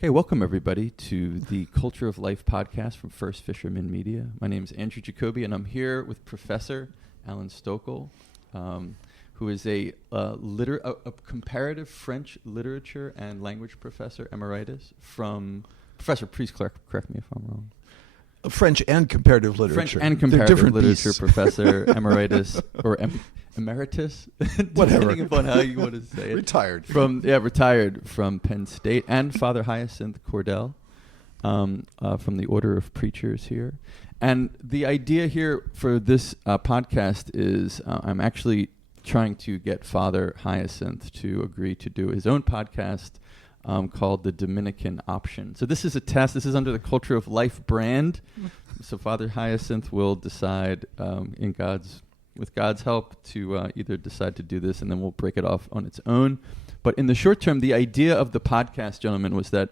Okay, welcome everybody to the Culture of Life podcast from First Fisherman Media. My name is Andrew Jacoby, and I'm here with Professor Stoekl, who is a comparative French literature and language professor emeritus from Professor. Please correct me if I'm wrong. French and comparative literature. French and comparative literature beasts. Professor emeritus or emeritus, Whatever. depending upon how you want to say it. Retired. Retired from Penn State, and Father Hyacinth Cordell from the Order of Preachers here. And the idea here for this podcast is I'm actually trying to get Father Hyacinth to agree to do his own podcast called the Dominican Option. So this is a test. This is under the Culture of Life brand. So Father Hyacinth will decide with God's help to either decide to do this, and then we'll break it off on its own. But in the short term, the idea of the podcast, gentlemen, was that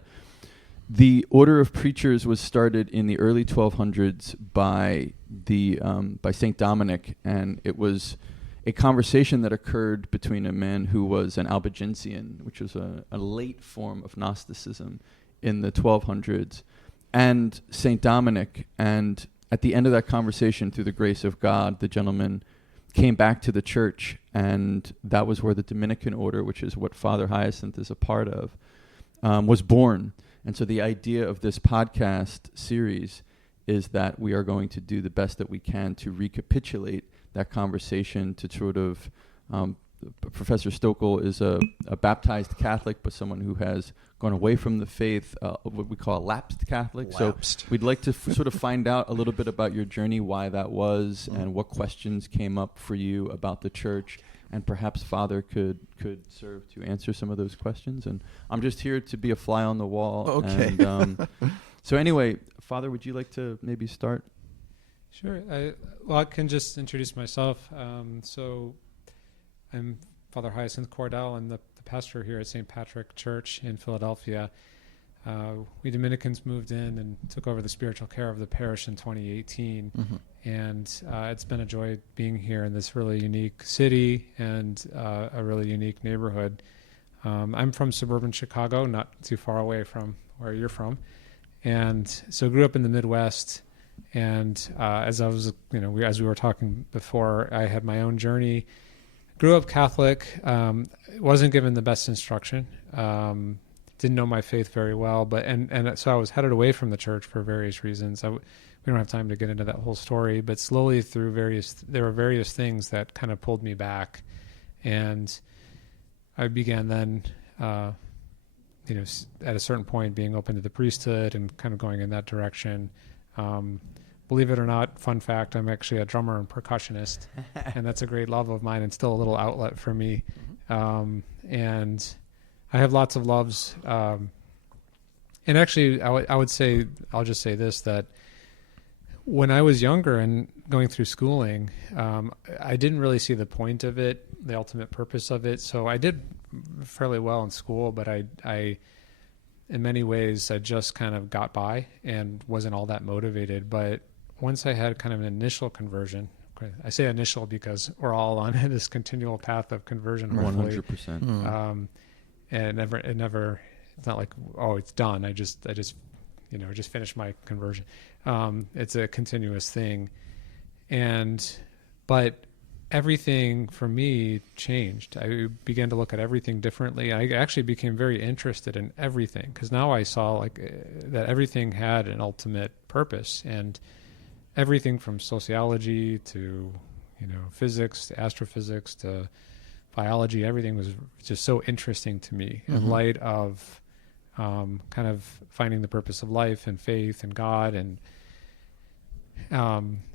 the Order of Preachers was started in the early 1200s by Saint Dominic, and it was a conversation that occurred between a man who was an Albigensian, which was a late form of Gnosticism in the 1200s, and Saint Dominic. And at the end of that conversation, through the grace of God, the gentleman came back to the church, and that was where the Dominican Order, which is what Father Hyacinth is a part of, was born. And so the idea of this podcast series is that we are going to do the best that we can to recapitulate that conversation, to sort of Professor Stoekl is a baptized Catholic, but someone who has gone away from the faith, what we call a lapsed Catholic. Lapsed. So we'd like to sort of find out a little bit about your journey, why that was, and what questions came up for you about the church. And perhaps Father could serve to answer some of those questions. And I'm just here to be a fly on the wall. Okay. And, so anyway, Father, would you like to maybe start? Sure. I can just introduce myself. So I'm Father Hyacinth Cordell. I'm the pastor here at St. Patrick Church in Philadelphia. We Dominicans moved in and took over the spiritual care of the parish in 2018. Mm-hmm. And it's been a joy being here in this really unique city and a really unique neighborhood. I'm from suburban Chicago, not too far away from where you're from. And so grew up in the Midwest. And as I was, as we were talking before, I had my own journey. Grew up Catholic, wasn't given the best instruction, didn't know my faith very well, but so I was headed away from the church for various reasons. We don't have time to get into that whole story, but slowly through there were various things that kind of pulled me back, and I began then, at a certain point, being open to the priesthood and kind of going in that direction. Believe it or not, fun fact, I'm actually a drummer and percussionist, and that's a great love of mine and still a little outlet for me. And I have lots of loves. And actually, I would say, I'll just say this, that when I was younger and going through schooling, I didn't really see the point of it, the ultimate purpose of it. So I did fairly well in school, but I in many ways, I just kind of got by and wasn't all that motivated. But once I had kind of an initial conversion, I say initial because we're all on this continual path of conversion. 100%. And it's not like, oh, it's done. I just finished my conversion. It's a continuous thing. But everything for me changed. I began to look at everything differently. I actually became very interested in everything because now I saw that everything had an ultimate purpose, and everything from sociology to physics to astrophysics to biology, everything was just so interesting to me in light of kind of finding the purpose of life and faith and God. And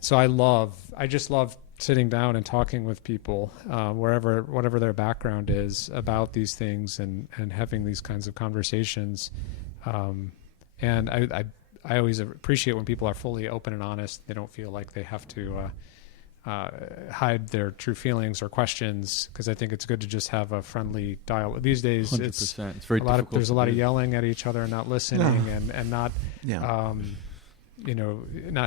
so I just love sitting down and talking with people, whatever their background is, about these things and having these kinds of conversations. And I always appreciate when people are fully open and honest. They don't feel like they have to hide their true feelings or questions, because I think it's good to just have a friendly dialogue. These days, 100%. It's very difficult. There's a lot of yelling at each other and not listening and not, not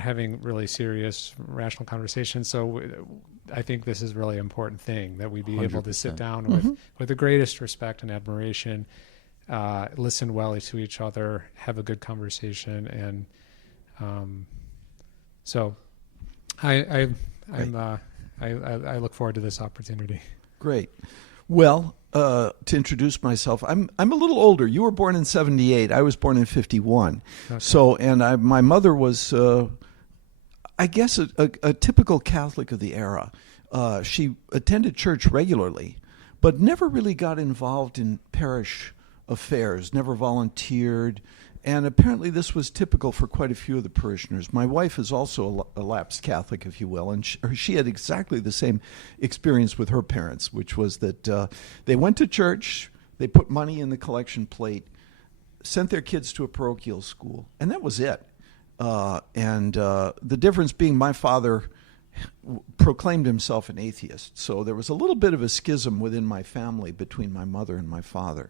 having really serious, rational conversations. So I think this is a really important thing, that we be 100%. Able to sit down with the greatest respect and admiration, listen well to each other, have a good conversation, and so I look forward to this opportunity. Great. Well, to introduce myself, I'm a little older. You were born in 78. I was born in 51. Okay. So, and my mother was, I guess, a typical Catholic of the era. She attended church regularly, but never really got involved in parish affairs, never volunteered. And apparently this was typical for quite a few of the parishioners. My wife is also a lapsed Catholic, if you will, and she had exactly the same experience with her parents, which was that they went to church, they put money in the collection plate, sent their kids to a parochial school, and that was it. And the difference being my father proclaimed himself an atheist. So there was a little bit of a schism within my family between my mother and my father.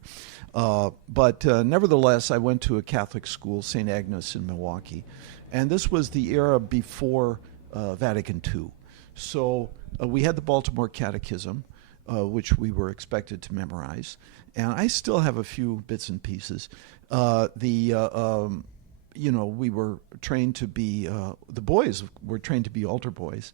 But nevertheless, I went to a Catholic school, St. Agnes in Milwaukee. And this was the era before Vatican II. So we had the Baltimore Catechism, which we were expected to memorize. And I still have a few bits and pieces. We were trained to be, the boys were trained to be altar boys,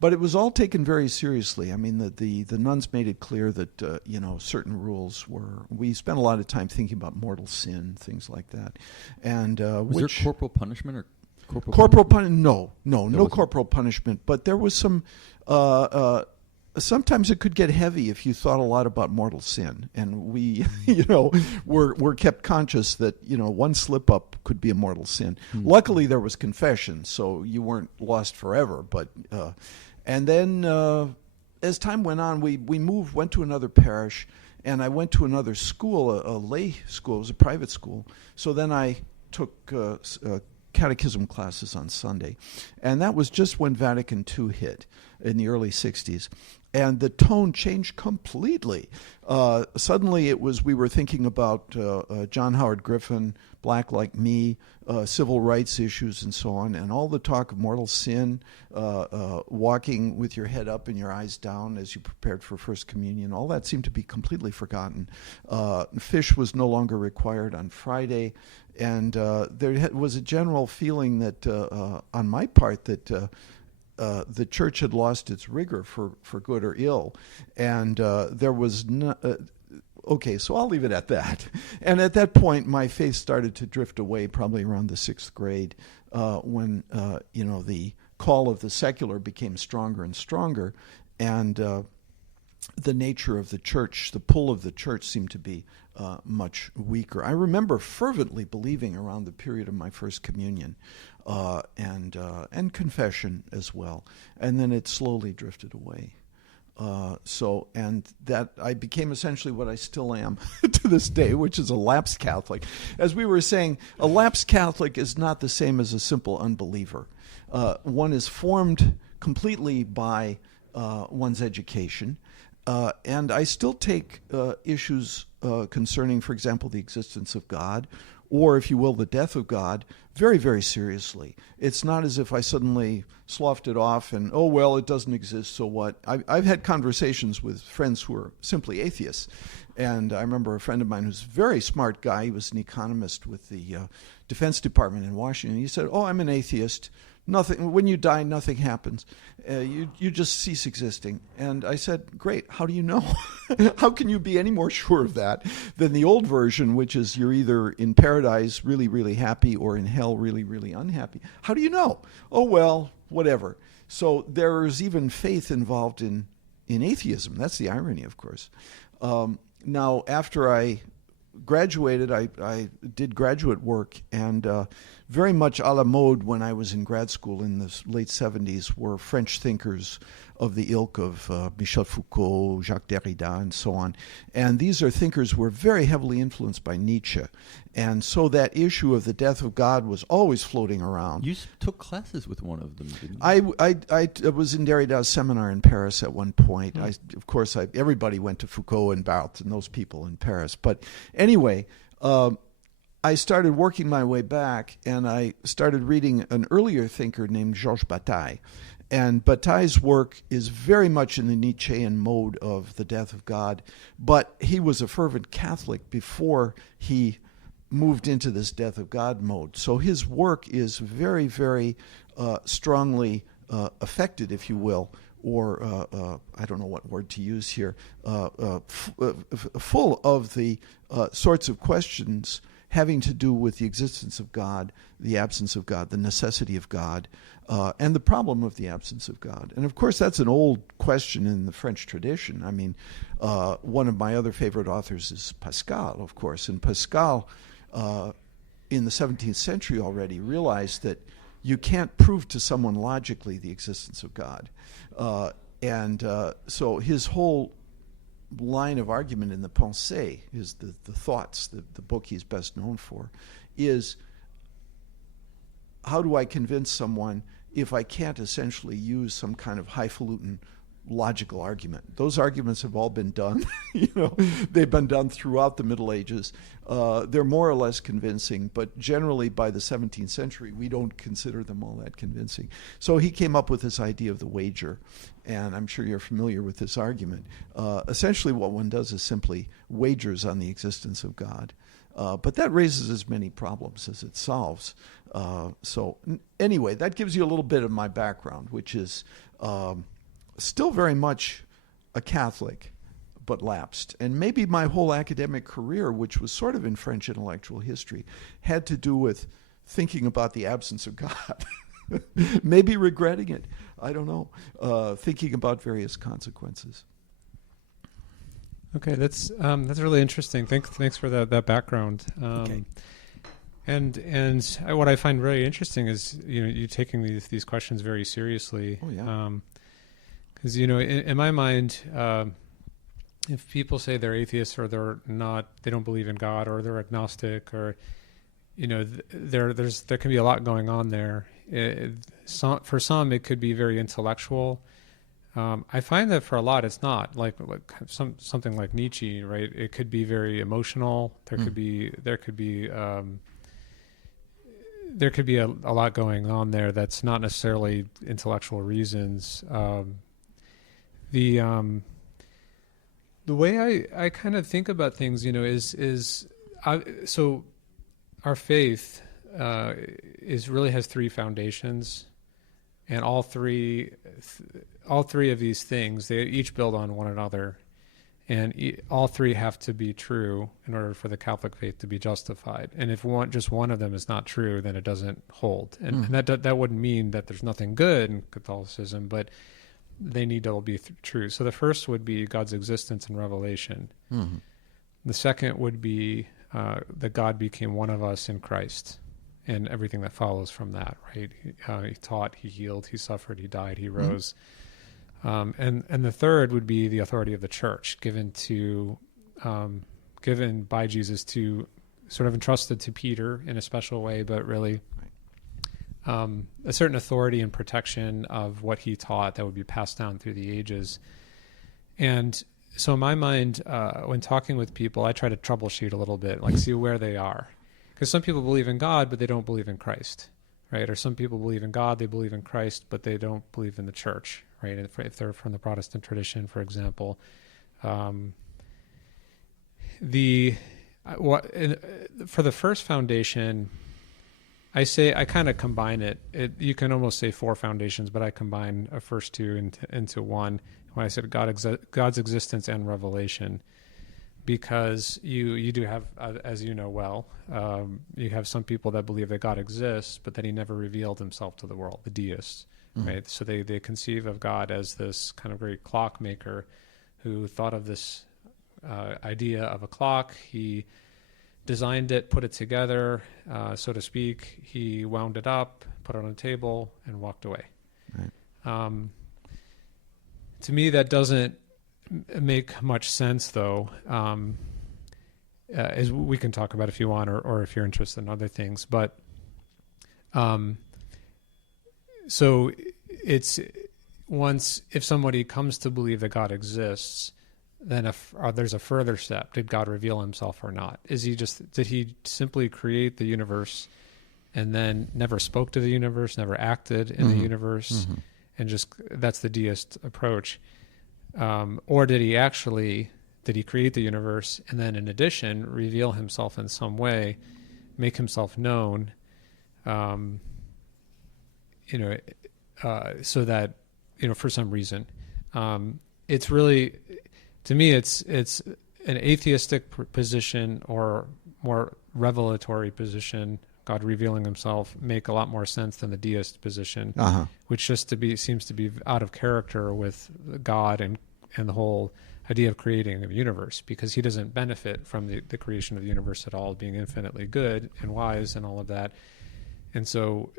but it was all taken very seriously. I mean, the nuns made it clear that, certain rules were, we spent a lot of time thinking about mortal sin, things like that. And was there corporal punishment or corporal punishment? No corporal punishment, but there was some, sometimes it could get heavy if you thought a lot about mortal sin, and we, were kept conscious that one slip up could be a mortal sin. Mm-hmm. Luckily, there was confession, so you weren't lost forever. But and then as time went on, we went to another parish, and I went to another school, a lay school. It was a private school. So then I took catechism classes on Sunday, and that was just when Vatican II hit in the early 60s. And the tone changed completely. Suddenly we were thinking about John Howard Griffin, Black Like Me, civil rights issues and so on, and all the talk of mortal sin, walking with your head up and your eyes down as you prepared for First Communion, all that seemed to be completely forgotten. Fish was no longer required on Friday, and there was a general feeling that, on my part, that the church had lost its rigor for good or ill, and there was okay, so I'll leave it at that. And at that point, my faith started to drift away, probably around the 6th grade, when the call of the secular became stronger and stronger, and the nature of the church, the pull of the church, seemed to be much weaker. I remember fervently believing around the period of my First Communion, and confession as well, and then it slowly drifted away. And that I became essentially what I still am to this day, which is a lapsed Catholic. As we were saying, a lapsed Catholic is not the same as a simple unbeliever. One is formed completely by one's education, and I still take issues concerning, for example, the existence of God, or, if you will, the death of God, very, very seriously. It's not as if I suddenly sloughed it off and, oh, well, it doesn't exist, so what? I've had conversations with friends who are simply atheists. And I remember a friend of mine who's a very smart guy. He was an economist with the Defense Department in Washington. He said, oh, I'm an atheist. Nothing. When you die, nothing happens. You just cease existing. And I said, great. How do you know? How can you be any more sure of that than the old version, which is you're either in paradise really, really happy or in hell really, really unhappy? How do you know? Oh, well, whatever. So there's even faith involved in atheism. That's the irony, of course. Now, after I graduated, I did graduate work, and very much a la mode when I was in grad school in the late 70s were French thinkers of the ilk of Michel Foucault, Jacques Derrida, and so on. And these are thinkers who were very heavily influenced by Nietzsche. And so that issue of the death of God was always floating around. You took classes with one of them, didn't you? I was in Derrida's seminar in Paris at one point. Of course, everybody went to Foucault and Barthes and those people in Paris. But anyway, I started working my way back, and I started reading an earlier thinker named Georges Bataille. And Bataille's work is very much in the Nietzschean mode of the death of God, but he was a fervent Catholic before he moved into this death of God mode. So his work is very, very strongly affected, if you will, or I don't know what word to use here, full of the sorts of questions having to do with the existence of God, the absence of God, the necessity of God, and the problem of the absence of God. And of course, that's an old question in the French tradition. I mean, one of my other favorite authors is Pascal, of course. And Pascal, in the 17th century already, realized that you can't prove to someone logically the existence of God. So his whole line of argument in the Pensée, is the Thoughts, the book he's best known for, is how do I convince someone if I can't essentially use some kind of highfalutin logical argument? Those arguments have all been done. They've been done throughout the Middle Ages. They're more or less convincing, but generally by the 17th century, we don't consider them all that convincing. So he came up with this idea of the wager, and I'm sure you're familiar with this argument. Essentially what one does is simply wagers on the existence of God. But that raises as many problems as it solves. Anyway, that gives you a little bit of my background, which is still very much a Catholic, but lapsed. And maybe my whole academic career, which was sort of in French intellectual history, had to do with thinking about the absence of God. Maybe regretting it. I don't know. Thinking about various consequences. Okay, that's really interesting. Thanks for that background. Okay. And what I find really interesting is you taking these questions very seriously. Oh yeah. Because in my mind, if people say they're atheists or they're not, they don't believe in God, or they're agnostic, or there can be a lot going on there. For some, it could be very intellectual. I find that for a lot, it's not like something like Nietzsche, right? It could be very emotional. There could be a lot going on there that's not necessarily intellectual reasons. The way I kind of think about things, so our faith really has three foundations, and all three of these things, they each build on one another, and all three have to be true in order for the Catholic faith to be justified. And if just one of them is not true, then it doesn't hold. And that wouldn't mean that there's nothing good in Catholicism, but they need to all be true. So the first would be God's existence and revelation. Mm-hmm. The second would be that God became one of us in Christ, and everything that follows from that, right? He taught, he healed, he suffered, he died, he rose. And the third would be the authority of the church, given by Jesus, to sort of entrusted to Peter in a special way, but really a certain authority and protection of what he taught that would be passed down through the ages. And so in my mind, when talking with people, I try to troubleshoot a little bit, like see where they are. Because some people believe in God, but they don't believe in Christ, right? Or some people believe in God, they believe in Christ, but they don't believe in the church, right? If they're from the Protestant tradition, for example. For the first foundation, I kind of combine it. You can almost say four foundations, but I combine a first two into one when I said God's existence and revelation, because you do have, as you know well, you have some people that believe that God exists, but that he never revealed himself to the world, the deists, right? So they conceive of God as this kind of great clockmaker who thought of this idea of a clock. He designed it, put it together, so to speak. He wound it up, put it on a table, and walked away. Right. To me, that doesn't make much sense, though. As we can talk about if you want, or if you're interested in other things. But so it's if somebody comes to believe that God exists, then there's a further step. Did God reveal himself or not? Did he simply create the universe and then never spoke to the universe, never acted in the universe, and just that's the deist approach, or did he create the universe and then in addition reveal himself in some way, make himself known, so that, for some reason, it's really, to me, it's an atheistic position or more revelatory position, God revealing himself, make a lot more sense than the deist position, which seems to be out of character with God and the whole idea of creating a universe, because he doesn't benefit from the creation of the universe at all, being infinitely good and wise and all of that. And so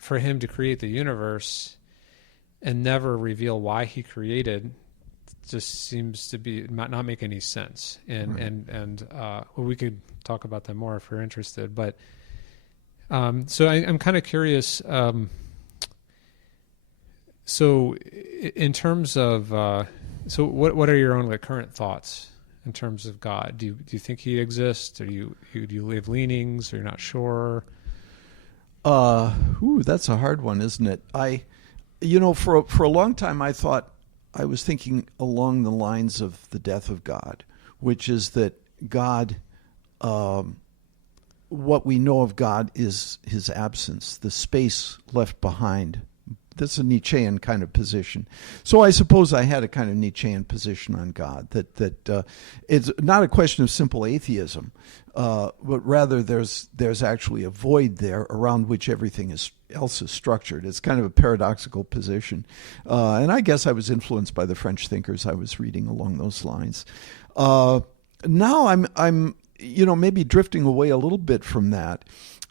for him to create the universe and never reveal why he created just seems to be not make any sense. And we could talk about that more if you're interested. But so I'm kind of curious. So in terms of so what are your own current thoughts in terms of God? Do you think he exists, or do you have leanings, or you're not sure? That's a hard one, isn't it? For a long time I thought I was thinking along the lines of the death of God, which is that God, what we know of God is his absence, the space left behind. That's a Nietzschean kind of position. So I suppose I had a kind of Nietzschean position on God, that it's not a question of simple atheism, but rather there's actually a void there around which everything else is structured. It's kind of a paradoxical position. And I guess I was influenced by the French thinkers I was reading along those lines. Now I'm maybe drifting away a little bit from that.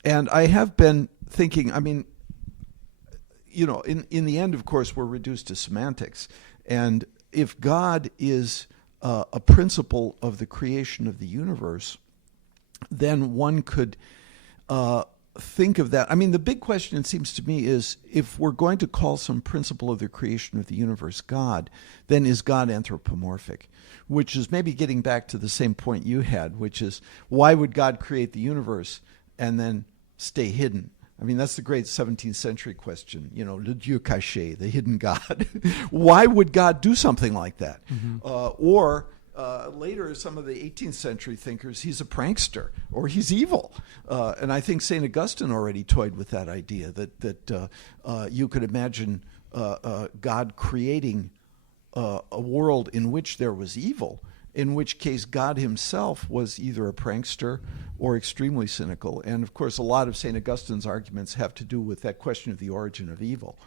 And I have been thinking, in the end, of course, we're reduced to semantics. And if God is a principle of the creation of the universe, then one could think of that. The big question, it seems to me, is if we're going to call some principle of the creation of the universe God, then is God anthropomorphic? Which is maybe getting back to the same point you had, which is, why would God create the universe and then stay hidden? That's the great 17th century question, le Dieu caché, the hidden God. Why would God do something like that? Or later, some of the 18th century thinkers, he's a prankster or he's evil. And I think St. Augustine already toyed with that idea, that you could imagine God creating a world in which there was evil, in which case God himself was either a prankster or extremely cynical. And of course, a lot of St. Augustine's arguments have to do with that question of the origin of evil.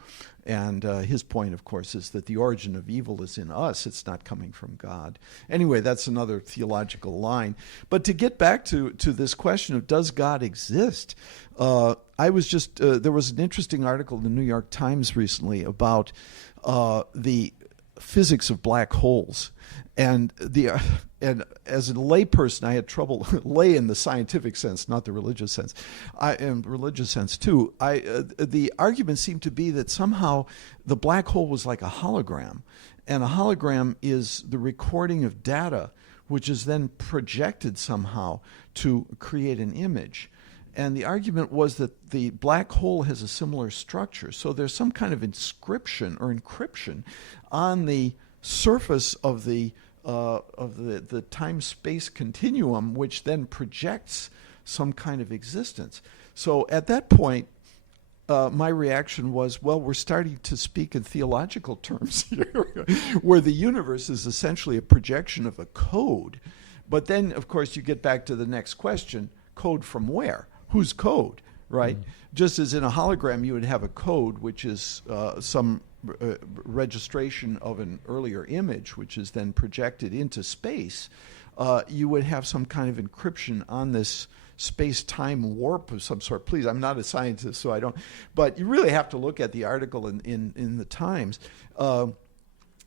And his point, of course, is that the origin of evil is in us. It's not coming from God. Anyway, that's another theological line. But to get back to this question of, does God exist? I was just, there was an interesting article in the New York Times recently about the physics of black holes. And as a layperson, I had trouble, lay in the scientific sense, not the religious sense. I am religious sense too. The argument seemed to be that somehow the black hole was like a hologram, and a hologram is the recording of data, which is then projected somehow to create an image. And the argument was that the black hole has a similar structure. So there's some kind of inscription or encryption on the surface of the time-space continuum, which then projects some kind of existence. So at that point, my reaction was, well, we're starting to speak in theological terms here, where the universe is essentially a projection of a code. But then, of course, you get back to the next question, code from where? Whose code, right? Just as in a hologram, you would have a code, which is some registration of an earlier image, which is then projected into space. You would have some kind of encryption on this space-time warp of some sort. Please, I'm not a scientist, so I don't. But you really have to look at the article in the Times.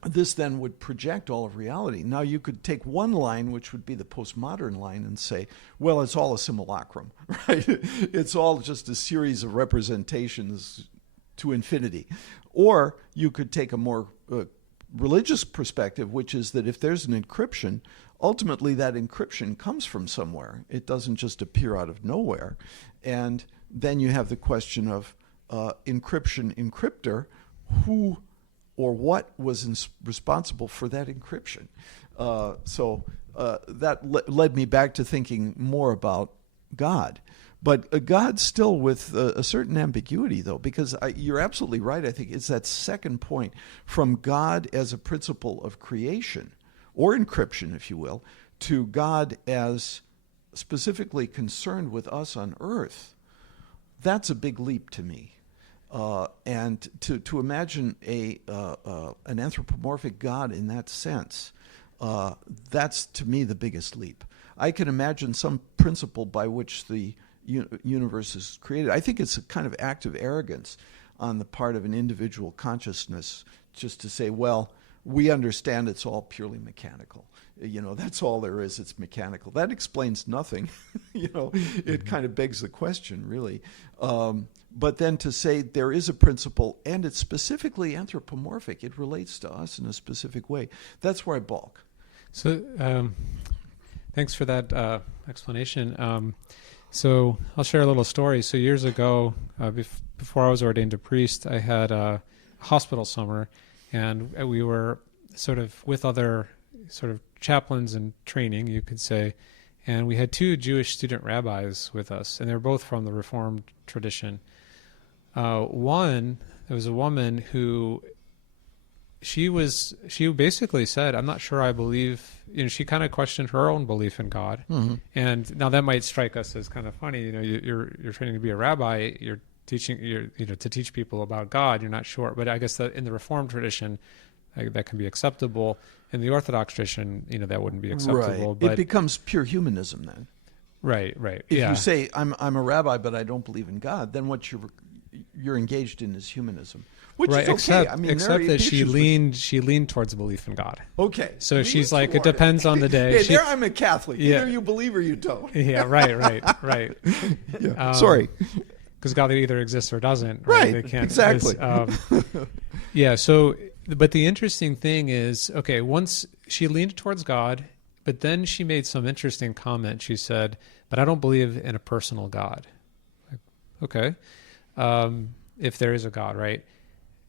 This then would project all of reality. Now you could take one line, which would be the postmodern line, and say, well, it's all a simulacrum, right? It's all just a series of representations to infinity. Or you could take a more religious perspective, which is that if there's an encryption, ultimately that encryption comes from somewhere. It doesn't just appear out of nowhere. And then you have the question of encryption, encryptor, who or what was responsible for that encryption. So that led me back to thinking more about God. But God still with a certain ambiguity, though, because you're absolutely right. I think it's that second point, from God as a principle of creation, or encryption, if you will, to God as specifically concerned with us on earth. That's a big leap to me. And to imagine an anthropomorphic God in that sense, that's to me the biggest leap. I can imagine some principle by which the universe is created. I think it's a kind of act of arrogance on the part of an individual consciousness just to say, well, we understand it's all purely mechanical. That's all there is. It's mechanical. That explains nothing. It kind of begs the question, really. But then to say there is a principle and it's specifically anthropomorphic, it relates to us in a specific way. That's where I balk. So thanks for that explanation. So I'll share a little story. So years ago, before I was ordained a priest, I had a hospital summer, and we were sort of with other sort of chaplains in training, you could say, and we had two Jewish student rabbis with us, and they're both from the Reformed tradition. One, there was a woman who she basically said, I'm not sure I believe, she kind of questioned her own belief in God. Mm-hmm. And now that might strike us as kind of funny, you're training to be a rabbi, you're teaching, to teach people about God, you're not sure. But I guess that in the Reformed tradition, that can be acceptable. In the Orthodox tradition, that wouldn't be acceptable. Right. But it becomes pure humanism then. Right. If you say, I'm a rabbi, but I don't believe in God, then what you're engaged in is humanism, which is okay. Except that she leaned towards belief in God. Okay. So she's like, it depends on the day. There I'm a Catholic. Yeah. Either you believe or you don't. Yeah, right. Yeah. Sorry. Because God either exists or doesn't. Right, they can't, exactly. Yeah, so, but the interesting thing is, okay, once she leaned towards God, but then she made some interesting comment. She said, but I don't believe in a personal God. Like, okay. If there is a God, right?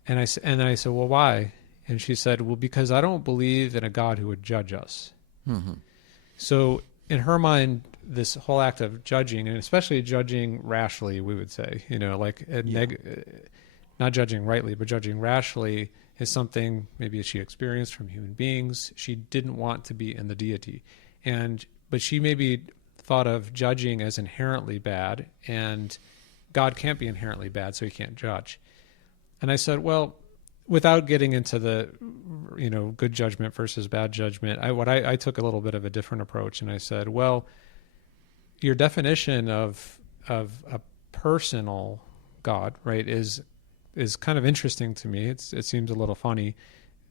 And I said, well, why? And she said, well, because I don't believe in a God who would judge us. Mm-hmm. So in her mind, this whole act of judging, and especially judging rashly, we would say, not judging rightly, but judging rashly is something maybe she experienced from human beings. She didn't want to be in the deity. But she maybe thought of judging as inherently bad, and God can't be inherently bad, so he can't judge. And I said, well, without getting into the, good judgment versus bad judgment, I took a little bit of a different approach, and I said, well, your definition of a personal God, right, is kind of interesting to me. It seems a little funny.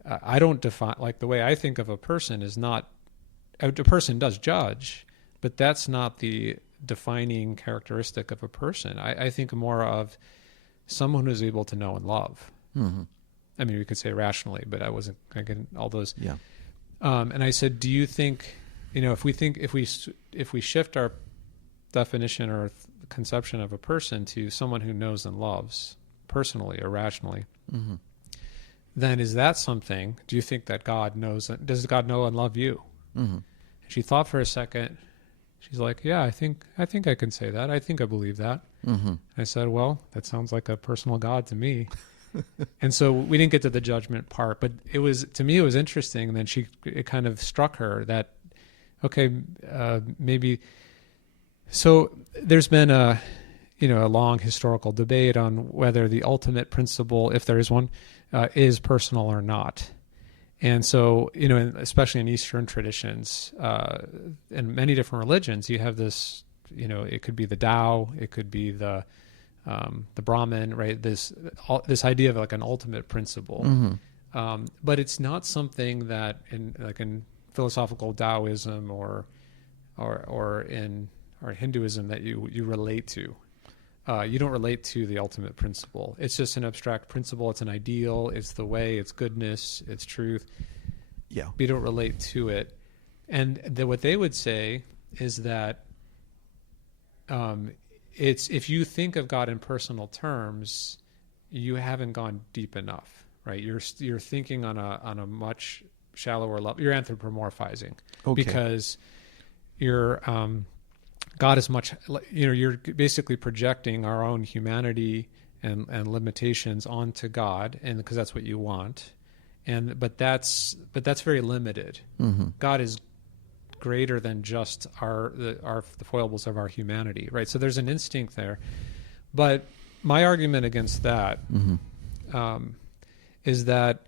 I don't define, like the way I think of a person is not, a person does judge, but that's not the defining characteristic of a person. I think more of someone who's able to know and love. Mm-hmm. I mean, we could say rationally, but I wasn't getting all those. Yeah. And I said, do you think, if we shift our definition or conception of a person to someone who knows and loves personally or rationally, mm-hmm. then is that something? Do you think that God knows? Does God know and love you? Mm-hmm. She thought for a second. She's like, yeah, I think I can say that. I think I believe that. Mm-hmm. I said, well, that sounds like a personal God to me. And so we didn't get to the judgment part, but to me, it was interesting. And then it kind of struck her that, okay, maybe. So there's been a long historical debate on whether the ultimate principle, if there is one, is personal or not. And so, especially in Eastern traditions, in many different religions, you have this, it could be the Tao, it could be the Brahman, right? This idea of like an ultimate principle. Mm-hmm. But it's not something that in philosophical Taoism or in Hinduism that you relate to. You don't relate to the ultimate principle. It's just an abstract principle. It's an ideal. It's the way. It's goodness. It's truth. Yeah. But you don't relate to it. And what they would say is that it's if you think of God in personal terms, you haven't gone deep enough, right? You're thinking on a much shallower level. You're anthropomorphizing Okay. because you're God is much. You're basically projecting our own humanity and limitations onto God, and because that's what you want, but that's very limited. God is greater than just the foibles of our humanity, right? So there's an instinct there, but my argument against that is that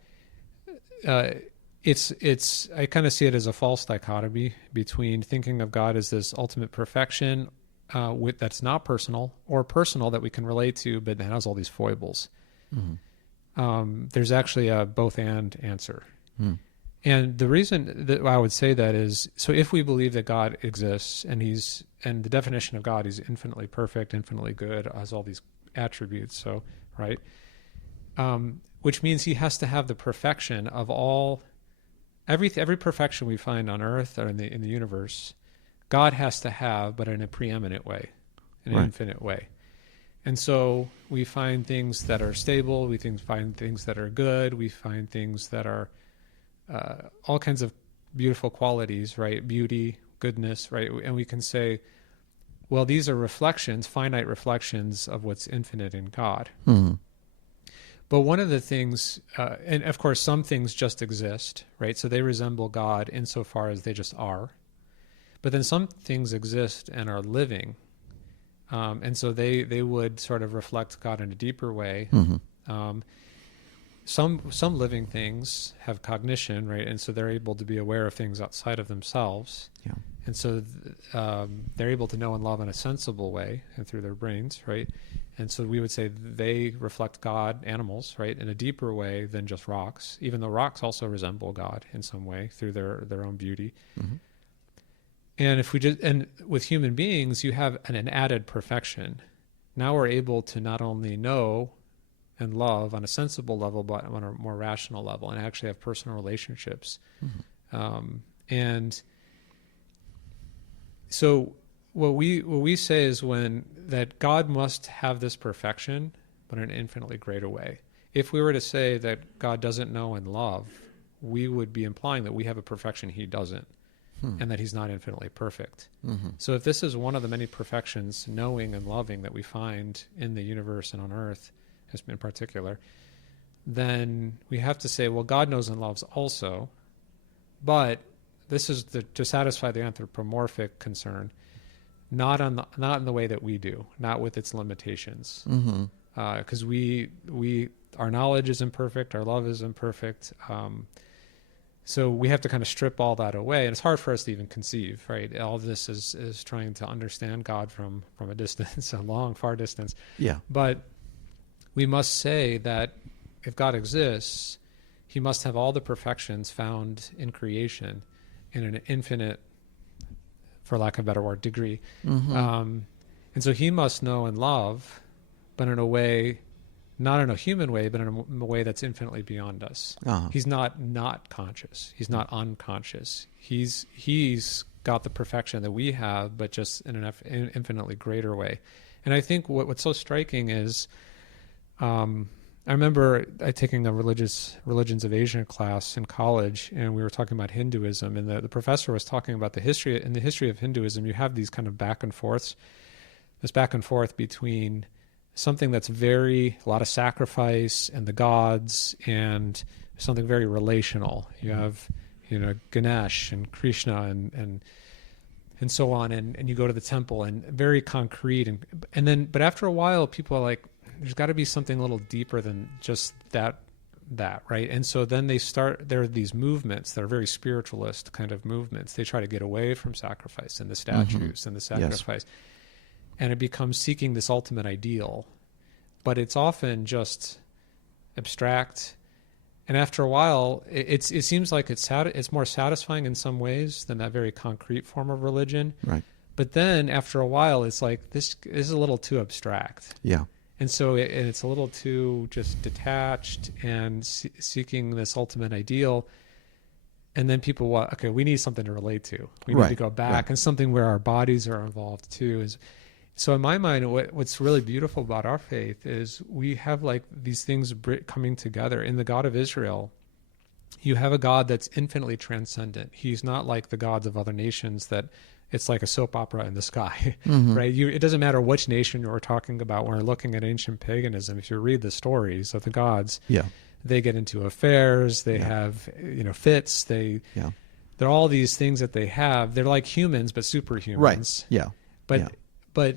it's I kind of see it as a false dichotomy between thinking of God as this ultimate perfection that's not personal, or personal that we can relate to, but it has all these foibles. There's actually a both and answer. And the reason that I would say that is, so if we believe that God exists and the definition of God, he's infinitely perfect, infinitely good, has all these attributes. So, right. Which means he has to have the perfection of every perfection we find on earth or in the universe, God has to have, but in a preeminent way, in an infinite way. And so we find things that are stable, find things that are good, we find things that are all kinds of beautiful qualities, right? Beauty, goodness, right? And we can say, well, these are reflections, finite reflections of what's infinite in God. But one of the things, and of course, some things just exist, right? So they resemble God insofar as they just are. But then some things exist and are living. And so they would sort of reflect God in a deeper way. Some living things have cognition, right? And so they're able to be aware of things outside of themselves. Yeah. And so they're able to know and love in a sensible way and through their brains, right? And so we would say they reflect God, animals, right, in a deeper way than just rocks, even though rocks also resemble God in some way through their own beauty. And with human beings, you have an added perfection. Now we're able to not only know and love on a sensible level, but on a more rational level, and actually have personal relationships. And so what we say is that God must have this perfection, but in an infinitely greater way. If we were to say that God doesn't know and love, we would be implying that we have a perfection he doesn't, and that he's not infinitely perfect. So if this is one of the many perfections, knowing and loving, that we find in the universe and on earth, in particular, then we have to say, well, God knows and loves also, but this is to satisfy the anthropomorphic concern, not in the way that we do, not with its limitations, because our knowledge is imperfect, our love is imperfect, so we have to kind of strip all that away, and it's hard for us to even conceive, right? All of this is trying to understand God from a distance, a long, far distance. Yeah. But we must say that if God exists, he must have all the perfections found in creation in an infinite, for lack of a better word, degree. And so he must know and love, but in a way, not in a human way, but in a way that's infinitely beyond us. He's not conscious. He's not unconscious. He's got the perfection that we have, but just in an infinitely greater way. And I think what's so striking is, I remember taking a religions of Asia class in college, and we were talking about Hinduism, and the professor was talking about the history of Hinduism. You have these kind of back and forth between something that's a lot of sacrifice and the gods, and something very relational. You have, Ganesh and Krishna and so on, and you go to the temple, and very concrete, but after a while, people are like, there's got to be something a little deeper than just that, right? And so then there are these movements that are very spiritualist kind of movements. They try to get away from sacrifice and the statues and the sacrifice. Yes. And it becomes seeking this ultimate ideal. But it's often just abstract. And after a while, it seems like it's more satisfying in some ways than that very concrete form of religion. Right. But then after a while, it's like, this is a little too abstract. Yeah. And so it's a little too just detached and seeking this ultimate ideal. And then people, we need something to relate to. We need to go back, and something where our bodies are involved too. So in my mind, what's really beautiful about our faith is we have like these things coming together. In the God of Israel, you have a God that's infinitely transcendent. He's not like the gods of other nations that it's like a soap opera in the sky, right? It doesn't matter which nation you're talking about. When we're looking at ancient paganism, if you read the stories of the gods, they get into affairs, they have, fits, there are all these things that they have. They're like humans, but superhumans. Right. Yeah. But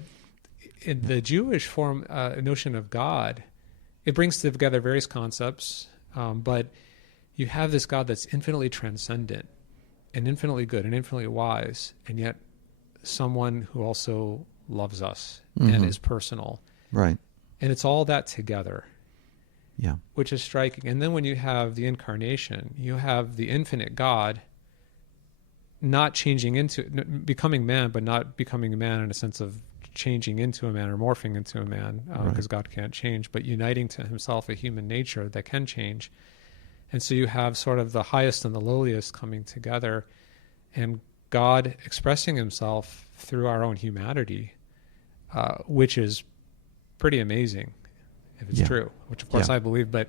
in the Jewish form, notion of God, it brings together various concepts, but you have this God that's infinitely transcendent and infinitely good and infinitely wise, and yet someone who also loves us and is personal. Right. And it's all that together. Yeah. Which is striking. And then when you have the incarnation, you have the infinite God not changing into, becoming man, but not becoming a man in a sense of changing into a man or morphing into a man, because God can't change, but uniting to himself a human nature that can change. And so you have sort of the highest and the lowliest coming together, and God expressing himself through our own humanity, which is pretty amazing if it's true, which of course I believe. But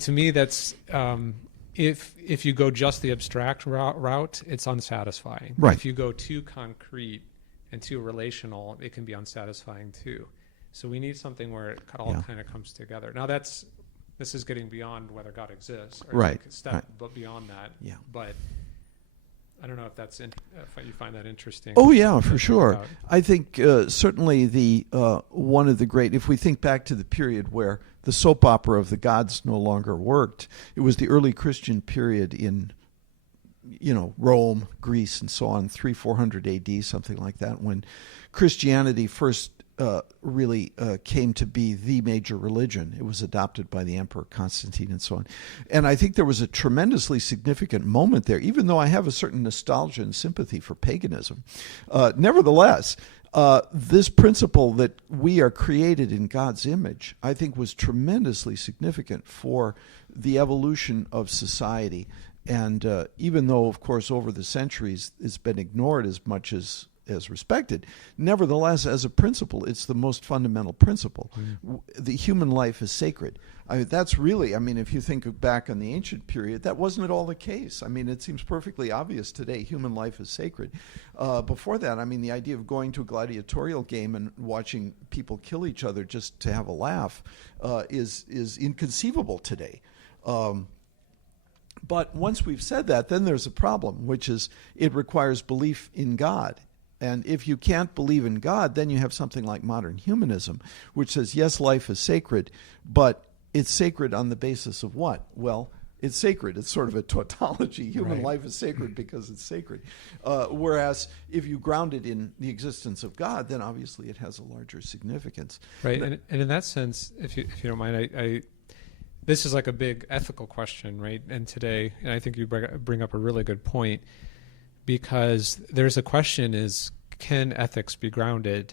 to me, that's if you go just the abstract route, it's unsatisfying. Right. If you go too concrete and too relational, it can be unsatisfying too. So we need something where it all kind of comes together. Now this is getting beyond whether God exists, or right? Like a step but beyond that. Yeah. But I don't know if that's if you find that interesting. Oh yeah, for sure. I think certainly the one of the great. If we think back to the period where the soap opera of the gods no longer worked, it was the early Christian period in Rome, Greece, and so on, 300-400 A.D., something like that, when Christianity first really came to be the major religion. It was adopted by the Emperor Constantine and so on. And I think there was a tremendously significant moment there, even though I have a certain nostalgia and sympathy for paganism. Nevertheless, this principle that we are created in God's image, I think, was tremendously significant for the evolution of society. And even though, of course, over the centuries it's been ignored as much as respected, nevertheless, as a principle, it's the most fundamental principle. The human life is sacred. That's really, if you think back on the ancient period, that wasn't at all the case. It seems perfectly obvious today, human life is sacred. Before that, the idea of going to a gladiatorial game and watching people kill each other just to have a laugh is inconceivable today. But once we've said that, then there's a problem, which is it requires belief in God. And if you can't believe in God, then you have something like modern humanism, which says, yes, life is sacred, but it's sacred on the basis of what? Well, it's sacred. It's sort of a tautology. Human life is sacred because it's sacred. Whereas if you ground it in the existence of God, then obviously it has a larger significance. Right. And in that sense, if you don't mind, I this is like a big ethical question, right? And today, and I think you bring up a really good point, because there's a question is, can ethics be grounded,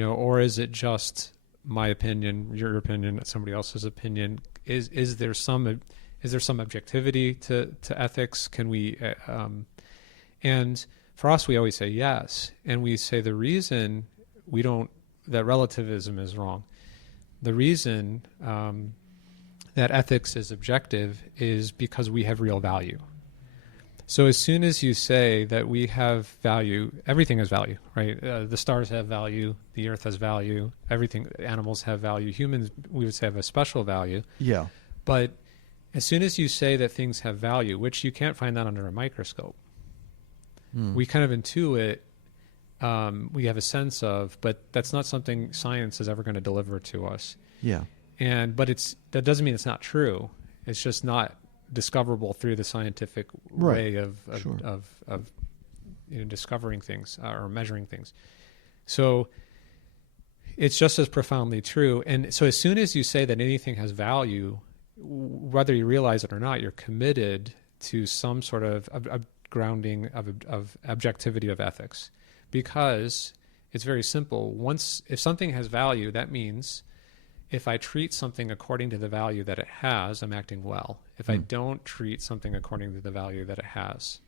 or is it just my opinion, your opinion, somebody else's opinion? Is there some objectivity to ethics? Can we, and for us, we always say yes. And we say the reason that relativism is wrong. The reason that ethics is objective is because we have real value. So as soon as you say that we have value, everything has value, right? The stars have value, the earth has value, everything, animals have value, humans, we would say, have a special value. Yeah. But as soon as you say that things have value, which you can't find that under a microscope, we kind of intuit, we have a sense of, but that's not something science is ever going to deliver to us. Yeah. But that doesn't mean it's not true. It's just not discoverable through the scientific way of discovering things or measuring things. So it's just as profoundly true. And so as soon as you say that anything has value, whether you realize it or not, you're committed to some sort of grounding of objectivity of ethics, because it's very simple. If something has value, that means if I treat something according to the value that it has, I'm acting well. If I don't treat something according to the value that it has,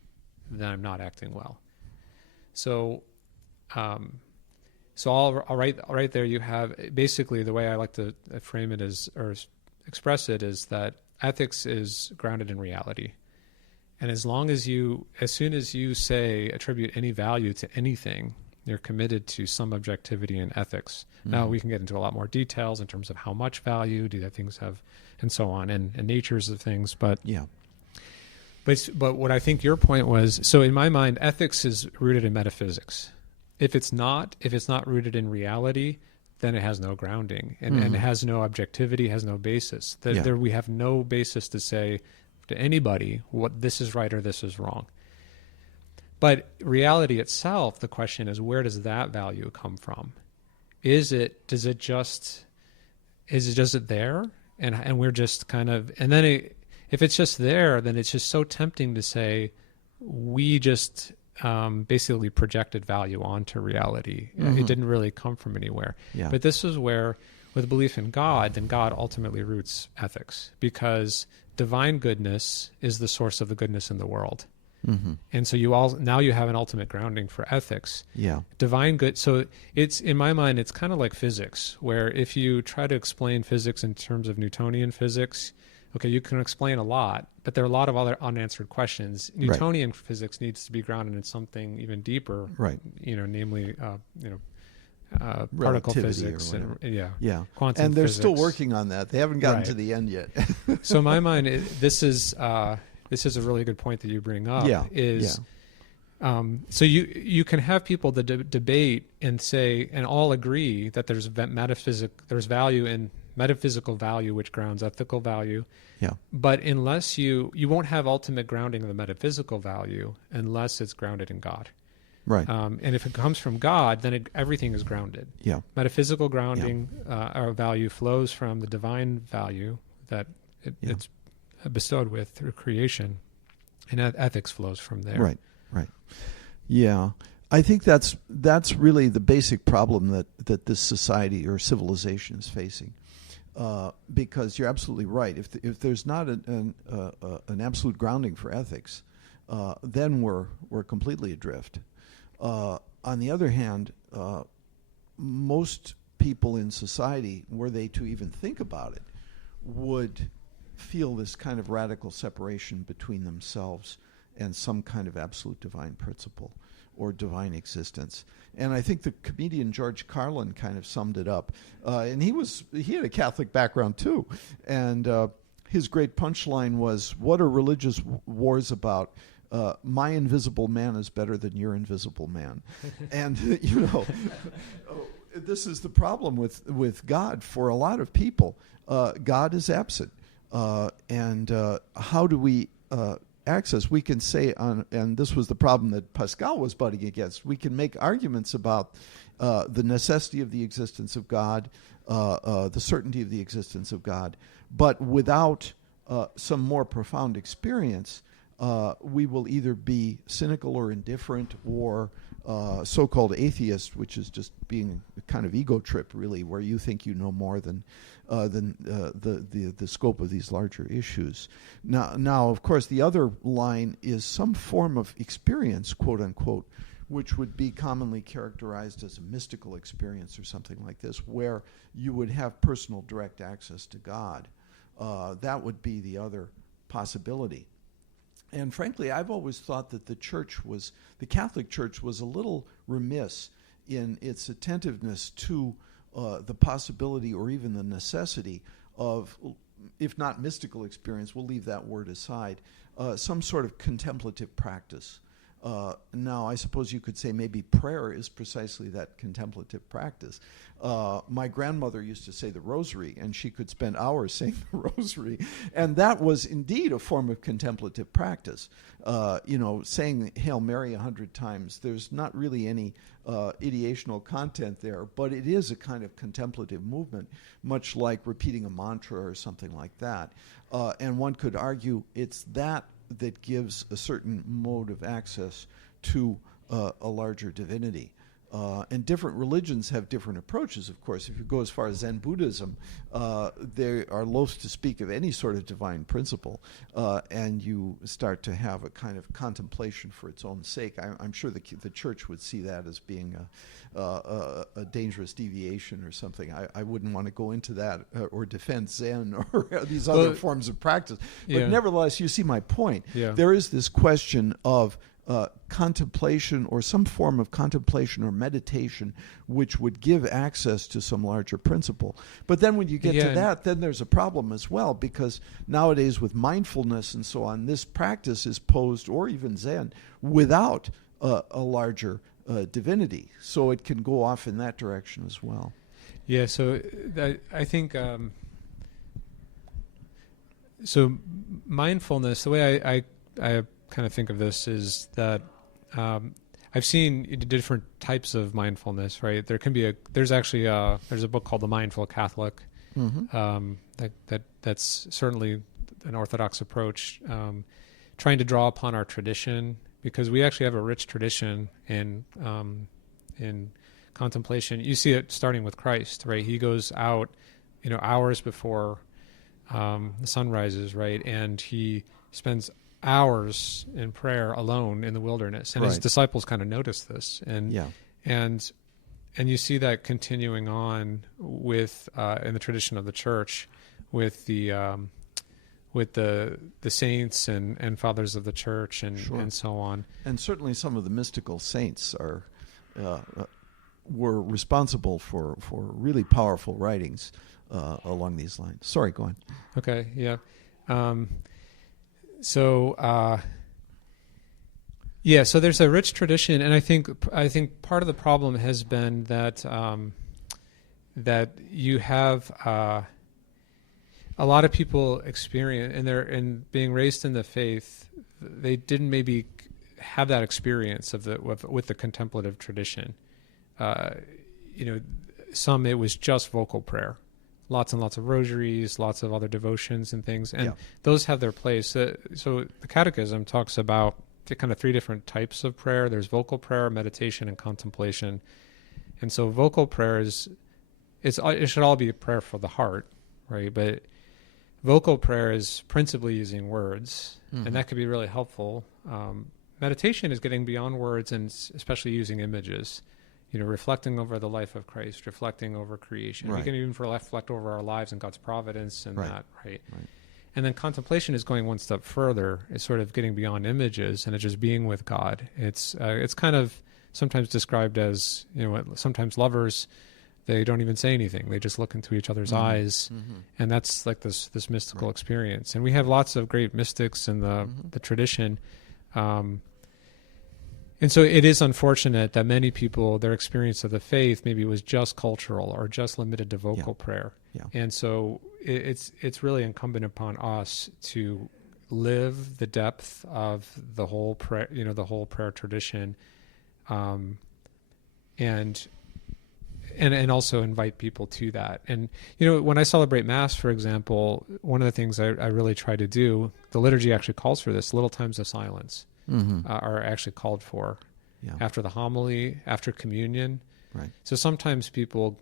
then I'm not acting well. So So I'll right there you have basically the way I like to frame it is, or express it, is that ethics is grounded in reality. And as soon as you say attribute any value to anything, you're committed to some objectivity in ethics. Now we can get into a lot more details in terms of how much value do that things have, and so on, and natures of things. But Yeah. But what I think your point was, so in my mind, ethics is rooted in metaphysics. If it's not rooted in reality, then it has no grounding and it has no objectivity, has no basis. There we have no basis to say to anybody what this is right or this is wrong. But reality itself, the question is, where does that value come from? Is it just there? And we're just kind of, and then if it's just there, then it's just so tempting to say we just basically projected value onto reality. It didn't really come from anywhere. Yeah. But this is where, with belief in God, then God ultimately roots ethics, because divine goodness is the source of the goodness in the world. And so now you have an ultimate grounding for ethics. Yeah. Divine good. So it's, in my mind, it's kind of like physics, where if you try to explain physics in terms of Newtonian physics, okay, you can explain a lot, but there are a lot of other unanswered questions. Newtonian physics needs to be grounded in something even deeper, right? Namely, particle physics and quantum. And they're physics. Still working on that. They haven't gotten to the end yet. So in my mind, this is a really good point that you bring up. So you can have people that debate and say, and all agree that there's value in metaphysical value, which grounds ethical value. Yeah. But unless you won't have ultimate grounding of the metaphysical value unless it's grounded in God. Right. And if it comes from God, then everything is grounded. Yeah. Metaphysical grounding or value flows from the divine value that it's bestowed with through creation, and ethics flows from there. Right. Right. Yeah. I think that's really the basic problem that this society or civilization is facing. Because you're absolutely right. If there's not an absolute grounding for ethics, then we're completely adrift. On the other hand, most people in society, were they to even think about it, would feel this kind of radical separation between themselves and some kind of absolute divine principle or divine existence. And I think the comedian George Carlin kind of summed it up. And he had a Catholic background too. And his great punchline was, "What are religious wars about? My invisible man is better than your invisible man." And, this is the problem with God for a lot of people. God is absent. And how do we access? We can say, and this was the problem that Pascal was butting against, we can make arguments about the necessity of the existence of God, the certainty of the existence of God, but without some more profound experience, we will either be cynical or indifferent or so-called atheist, which is just being a kind of ego trip, really, where you think you know more than the scope of these larger issues. Now, of course, the other line is some form of experience, quote unquote, which would be commonly characterized as a mystical experience or something like this, where you would have personal direct access to God. That would be the other possibility. And frankly, I've always thought that the Catholic Church was a little remiss in its attentiveness to the possibility or even the necessity of, if not mystical experience, we'll leave that word aside, some sort of contemplative practice. Now, I suppose you could say maybe prayer is precisely that contemplative practice. My grandmother used to say the rosary, and she could spend hours saying the rosary, and that was indeed a form of contemplative practice. Saying Hail Mary 100 times, there's not really any ideational content there, but it is a kind of contemplative movement, much like repeating a mantra or something like that. And one could argue it's that gives a certain mode of access to a larger divinity. And different religions have different approaches, of course. If you go as far as Zen Buddhism, they are loath to speak of any sort of divine principle, and you start to have a kind of contemplation for its own sake. I'm sure the church would see that as being a dangerous deviation or something. I wouldn't want to go into that or defend Zen or these other forms of practice. But nevertheless, you see my point. Yeah. There is this question of contemplation or some form of contemplation or meditation which would give access to some larger principle. But then when you get to that, then there's a problem as well, because nowadays with mindfulness and so on, this practice is posed, or even Zen, without a larger divinity. So it can go off in that direction as well. Yeah, so I think... so mindfulness, the way I kind of think of this is that I've seen different types of mindfulness, right? There's a book called The Mindful Catholic. Mm-hmm. That's certainly an Orthodox approach, trying to draw upon our tradition, because we actually have a rich tradition in contemplation. You see it starting with Christ, right? He goes out, hours before the sun rises, right? And he spends hours in prayer alone in the wilderness, and his disciples kind of notice this, and you see that continuing on with in the tradition of the church with the saints and fathers of the church and so on. And certainly some of the mystical saints were responsible for really powerful writings along these lines. Sorry, go on. Okay, yeah. So there's a rich tradition, and I think part of the problem has been that that you have a lot of people experience, and being raised in the faith, they didn't maybe have that experience with the contemplative tradition. Some, it was just vocal prayer. Lots and lots of rosaries, lots of other devotions and things, and those have their place. So the Catechism talks about kind of three different types of prayer. There's vocal prayer, meditation, and contemplation. And so vocal prayer it should all be a prayer for the heart, right? But vocal prayer is principally using words, and that could be really helpful. Meditation is getting beyond words, and especially using images. Reflecting over the life of Christ, reflecting over creation. Right. We can even reflect over our lives and God's providence and that, right? And then contemplation is going one step further. It's sort of getting beyond images, and it's just being with God. It's kind of sometimes described as, sometimes lovers, they don't even say anything. They just look into each other's eyes, and that's like this mystical experience. And we have lots of great mystics in the tradition. And so it is unfortunate that many people, their experience of the faith maybe was just cultural or just limited to vocal prayer. Yeah. And so it's really incumbent upon us to live the depth of the whole prayer, the whole prayer tradition, and also invite people to that. And when I celebrate Mass, for example, one of the things I really try to do, the liturgy actually calls for this. Little times of silence are actually called for after the homily, after communion. Right. So sometimes people,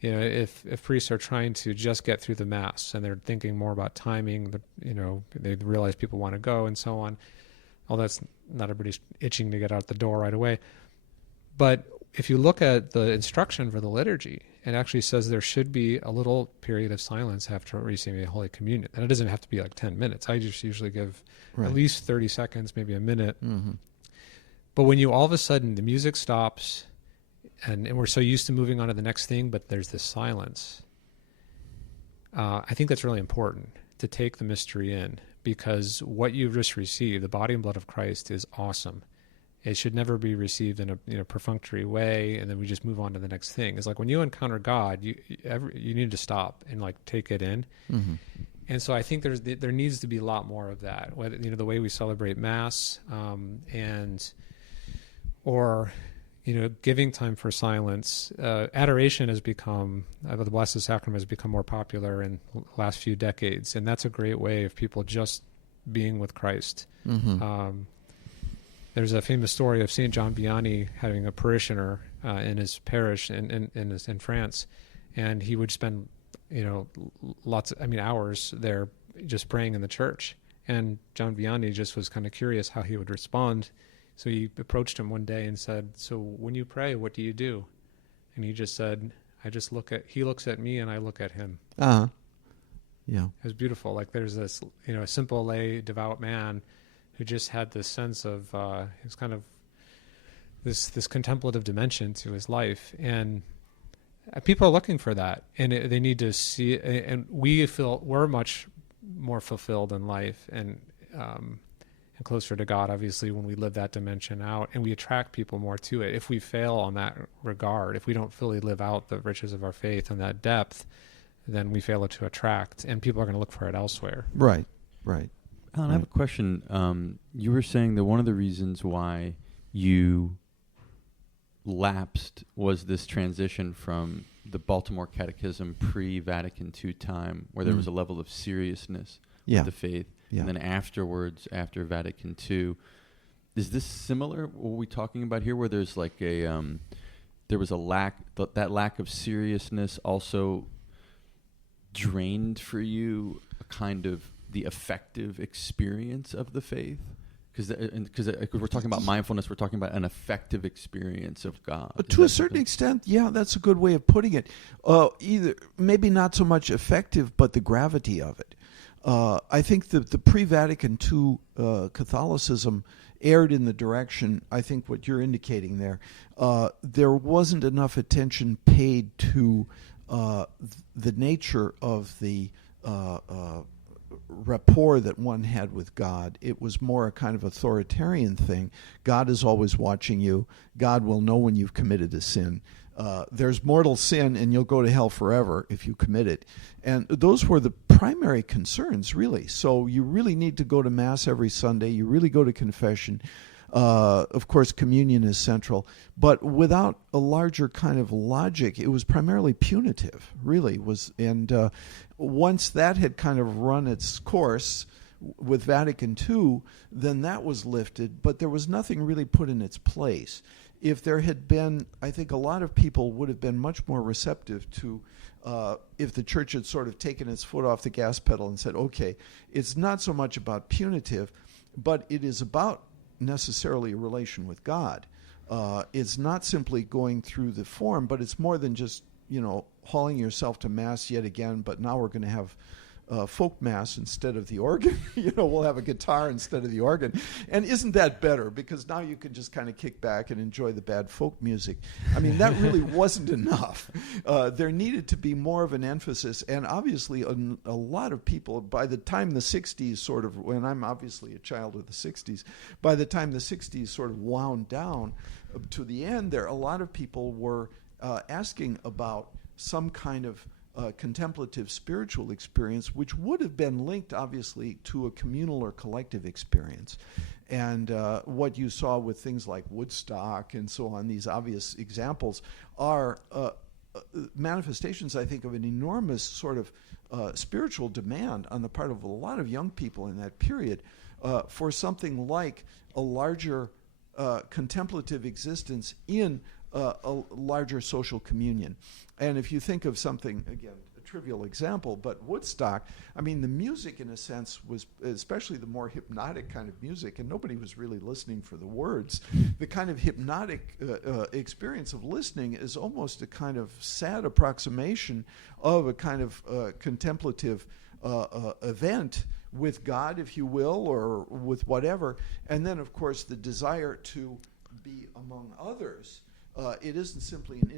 if priests are trying to just get through the Mass and they're thinking more about timing, they realize people want to go and so on. Well, that's not everybody's itching to get out the door right away. But if you look at the instruction for the liturgy, it actually says there should be a little period of silence after receiving Holy Communion. And it doesn't have to be like 10 minutes. I just usually give at least 30 seconds, maybe a minute. But when you all of a sudden, the music stops, and we're so used to moving on to the next thing, but there's this silence, I think that's really important to take the mystery in, because what you've just received, the body and blood of Christ, is awesome. It should never be received in a perfunctory way, and then we just move on to the next thing. It's like when you encounter God, you need to stop and take it in. And so I think there needs to be a lot more of that. Whether the way we celebrate Mass, or giving time for silence. Adoration has become, the Blessed Sacrament has become more popular in the last few decades, and that's a great way of people just being with Christ. There's a famous story of St. John Vianney having a parishioner in his parish in France, and he would spend hours there just praying in the church. And John Vianney just was kind of curious how he would respond. So he approached him one day and said, "So when you pray, what do you do?" And he just said, he looks at me and I look at him. Uh-huh. Yeah. It was beautiful. Like there's this, a simple lay, devout man who just had this sense of, it was kind of this contemplative dimension to his life. And people are looking for that, and they need to see it. And we feel we're much more fulfilled in life and closer to God, obviously, when we live that dimension out, and we attract people more to it. If we fail on that regard, if we don't fully live out the riches of our faith and that depth, then we fail to attract, and people are going to look for it elsewhere. Right. Alan, I have a question. You were saying that one of the reasons why you lapsed was this transition from the Baltimore Catechism pre-Vatican II time, where there was a level of seriousness with the faith, and then afterwards, after Vatican II. Is this similar? What are we talking about here, where there's like there was a lack, that lack of seriousness also drained for you a kind of the effective experience of the faith? Because we're talking about mindfulness, we're talking about an effective experience of God. To a certain extent, yeah, that's a good way of putting it. Either maybe not so much effective, but the gravity of it. I think that the pre-Vatican II Catholicism erred in the direction, I think what you're indicating there. There wasn't enough attention paid to the nature of the rapport that one had with God. It was more a kind of authoritarian thing. God is always watching you. God will know when you've committed a sin. There's mortal sin, and you'll go to hell forever if you commit it. And those were the primary concerns, really. So you really need to go to Mass every Sunday. You really go to confession. Of course, communion is central. But without a larger kind of logic, it was primarily punitive, really. And once that had kind of run its course with Vatican II, then that was lifted, but there was nothing really put in its place. If there had been, I think a lot of people would have been much more receptive to if the church had sort of taken its foot off the gas pedal and said, okay, it's not so much about punitive, but it is about necessarily a relation with God. It's not simply going through the form, but it's more than just, hauling yourself to Mass yet again, but now we're going to have folk Mass instead of the organ. We'll have a guitar instead of the organ. And isn't that better? Because now you can just kind of kick back and enjoy the bad folk music. I mean, that really wasn't enough. There needed to be more of an emphasis. And obviously, a lot of people, by the time the 60s sort of, when I'm obviously a child of the 60s, by the time the 60s sort of wound down to the end there, a lot of people were asking about some kind of contemplative spiritual experience, which would have been linked, obviously, to a communal or collective experience. And what you saw with things like Woodstock and so on, these obvious examples, are manifestations, I think, of an enormous sort of spiritual demand on the part of a lot of young people in that period for something like a larger contemplative existence in a larger social communion. And if you think of something, again, a trivial example, but Woodstock, I mean, the music in a sense was, especially the more hypnotic kind of music, and nobody was really listening for the words. The kind of hypnotic experience of listening is almost a kind of sad approximation of a kind of contemplative event with God, if you will, or with whatever. And then, of course, the desire to be among others. It isn't simply an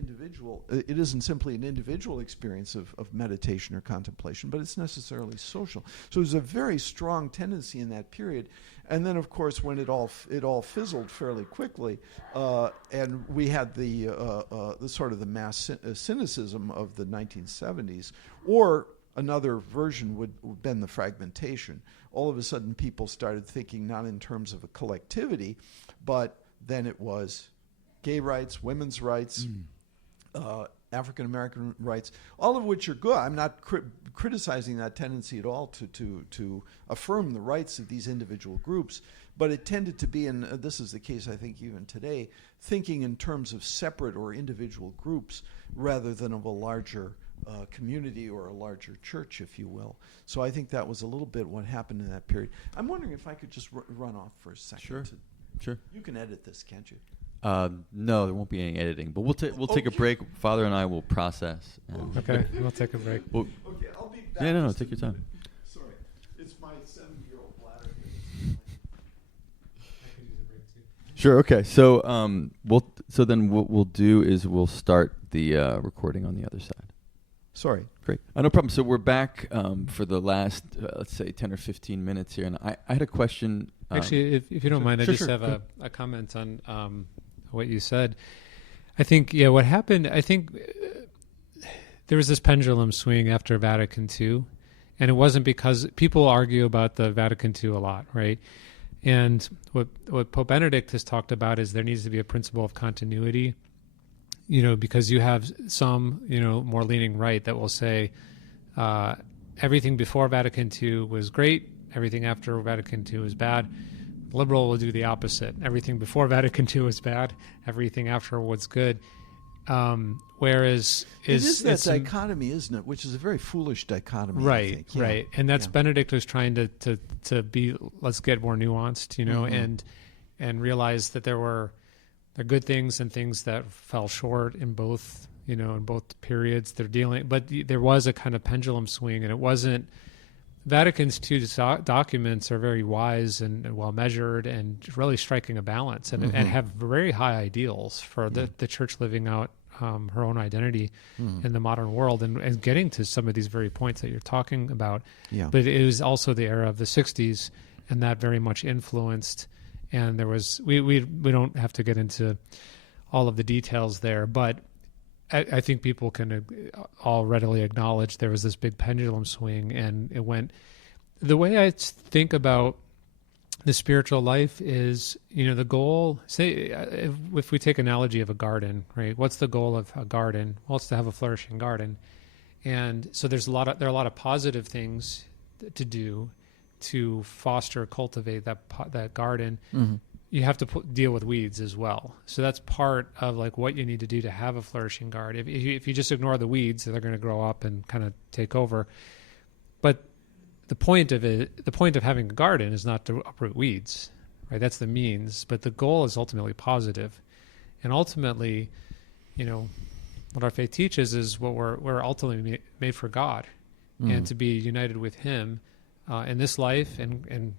individual experience of meditation or contemplation, but it's necessarily social. So there's a very strong tendency in that period. And then, of course, when it all fizzled fairly quickly, and we had the sort of the mass cynicism of the 1970s, or another version would have been the fragmentation. All of a sudden, people started thinking not in terms of a collectivity, but then it was gay rights, women's rights, African American rights, all of which are good. I'm not criticizing that tendency at all to affirm the rights of these individual groups, but it tended to be, and this is the case I think even today, thinking in terms of separate or individual groups rather than of a larger community or a larger church, if you will. So I think that was a little bit what happened in that period. I'm wondering if I could just run off for a second. Sure. You can edit this, can't you? No, there won't be any editing, but we'll take a break. Father and I will process. Okay, we'll take a break. Okay, I'll be back. Yeah, no, take your time. Sorry, it's my 7-year-old bladder. Sure. Okay. So we'll do is we'll start the recording on the other side. Sorry. Great. No problem. So we're back for the last, let's say, 10 or 15 minutes here, and I had a question. Actually, if you don't mind, I just have a comment on what you said. I think, what happened, I think there was this pendulum swing after Vatican II, and it wasn't because people argue about the Vatican II a lot, right? And what Pope Benedict has talked about is there needs to be a principle of continuity, because you have some, more leaning right that will say everything before Vatican II was great, everything after Vatican II is bad. Liberal will do the opposite. Everything before Vatican II was bad, everything after was good. Whereas it is that dichotomy, isn't it? Which is a very foolish dichotomy, right? I think. Right, and that's Benedict was trying to be. Let's get more nuanced, and realize that there are good things and things that fell short in both, in both periods. They're dealing, but there was a kind of pendulum swing, and it wasn't. Vatican's II documents are very wise and well measured and really striking a balance and have very high ideals for the church living out her own identity in the modern world and getting to some of these very points that you're talking about. Yeah. But it was also the era of the 60s, and that very much influenced. And there was we don't have to get into all of the details there, but I think people can all readily acknowledge there was this big pendulum swing, and it went. The way I think about the spiritual life is, the goal. Say, if we take analogy of a garden, right? What's the goal of a garden? Well, it's to have a flourishing garden, and so there are a lot of positive things to do to foster, cultivate that garden. Mm-hmm. You have to deal with weeds as well. So that's part of what you need to do to have a flourishing garden. If you just ignore the weeds, they're going to grow up and kind of take over. But the point of having a garden is not to uproot weeds, right? That's the means, but the goal is ultimately positive. And ultimately, what our faith teaches is what we're ultimately made for God, and to be united with Him in this life, and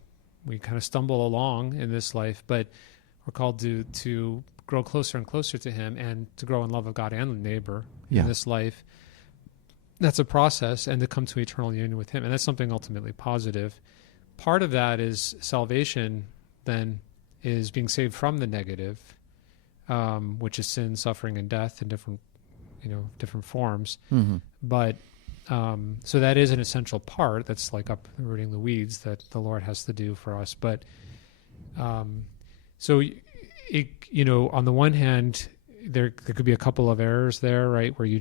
we kind of stumble along in this life, but we're called to grow closer and closer to Him and to grow in love of God and the neighbor in this life. That's a process, and to come to eternal union with Him. And that's something ultimately positive. Part of that is salvation, then, is being saved from the negative, which is sin, suffering, and death in different forms. Mm-hmm. But so that is an essential part. That's like uprooting the weeds that the Lord has to do for us. But so on the one hand, there could be a couple of errors there, right? Where you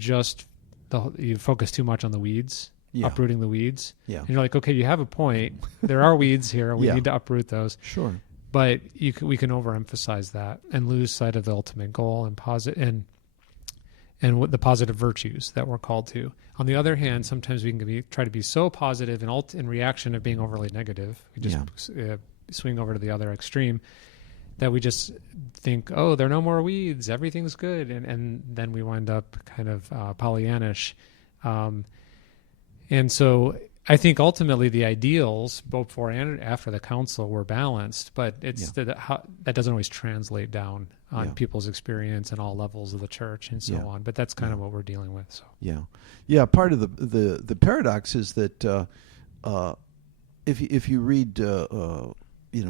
focus too much on the weeds, uprooting the weeds. Yeah. And you're like, okay, you have a point. There are weeds here. We need to uproot those. Sure. But we can overemphasize that and lose sight of the ultimate goal and what the positive virtues that we're called to. On the other hand, sometimes we can try to be so positive in reaction of being overly negative. We just swing over to the other extreme that we just think, oh, there are no more weeds, everything's good, and then we wind up kind of Pollyannish. And so I think ultimately the ideals, both before and after the council, were balanced, but that doesn't always translate down on people's experience and all levels of the church and so on. But that's kind of what we're dealing with. So part of the paradox is that if you read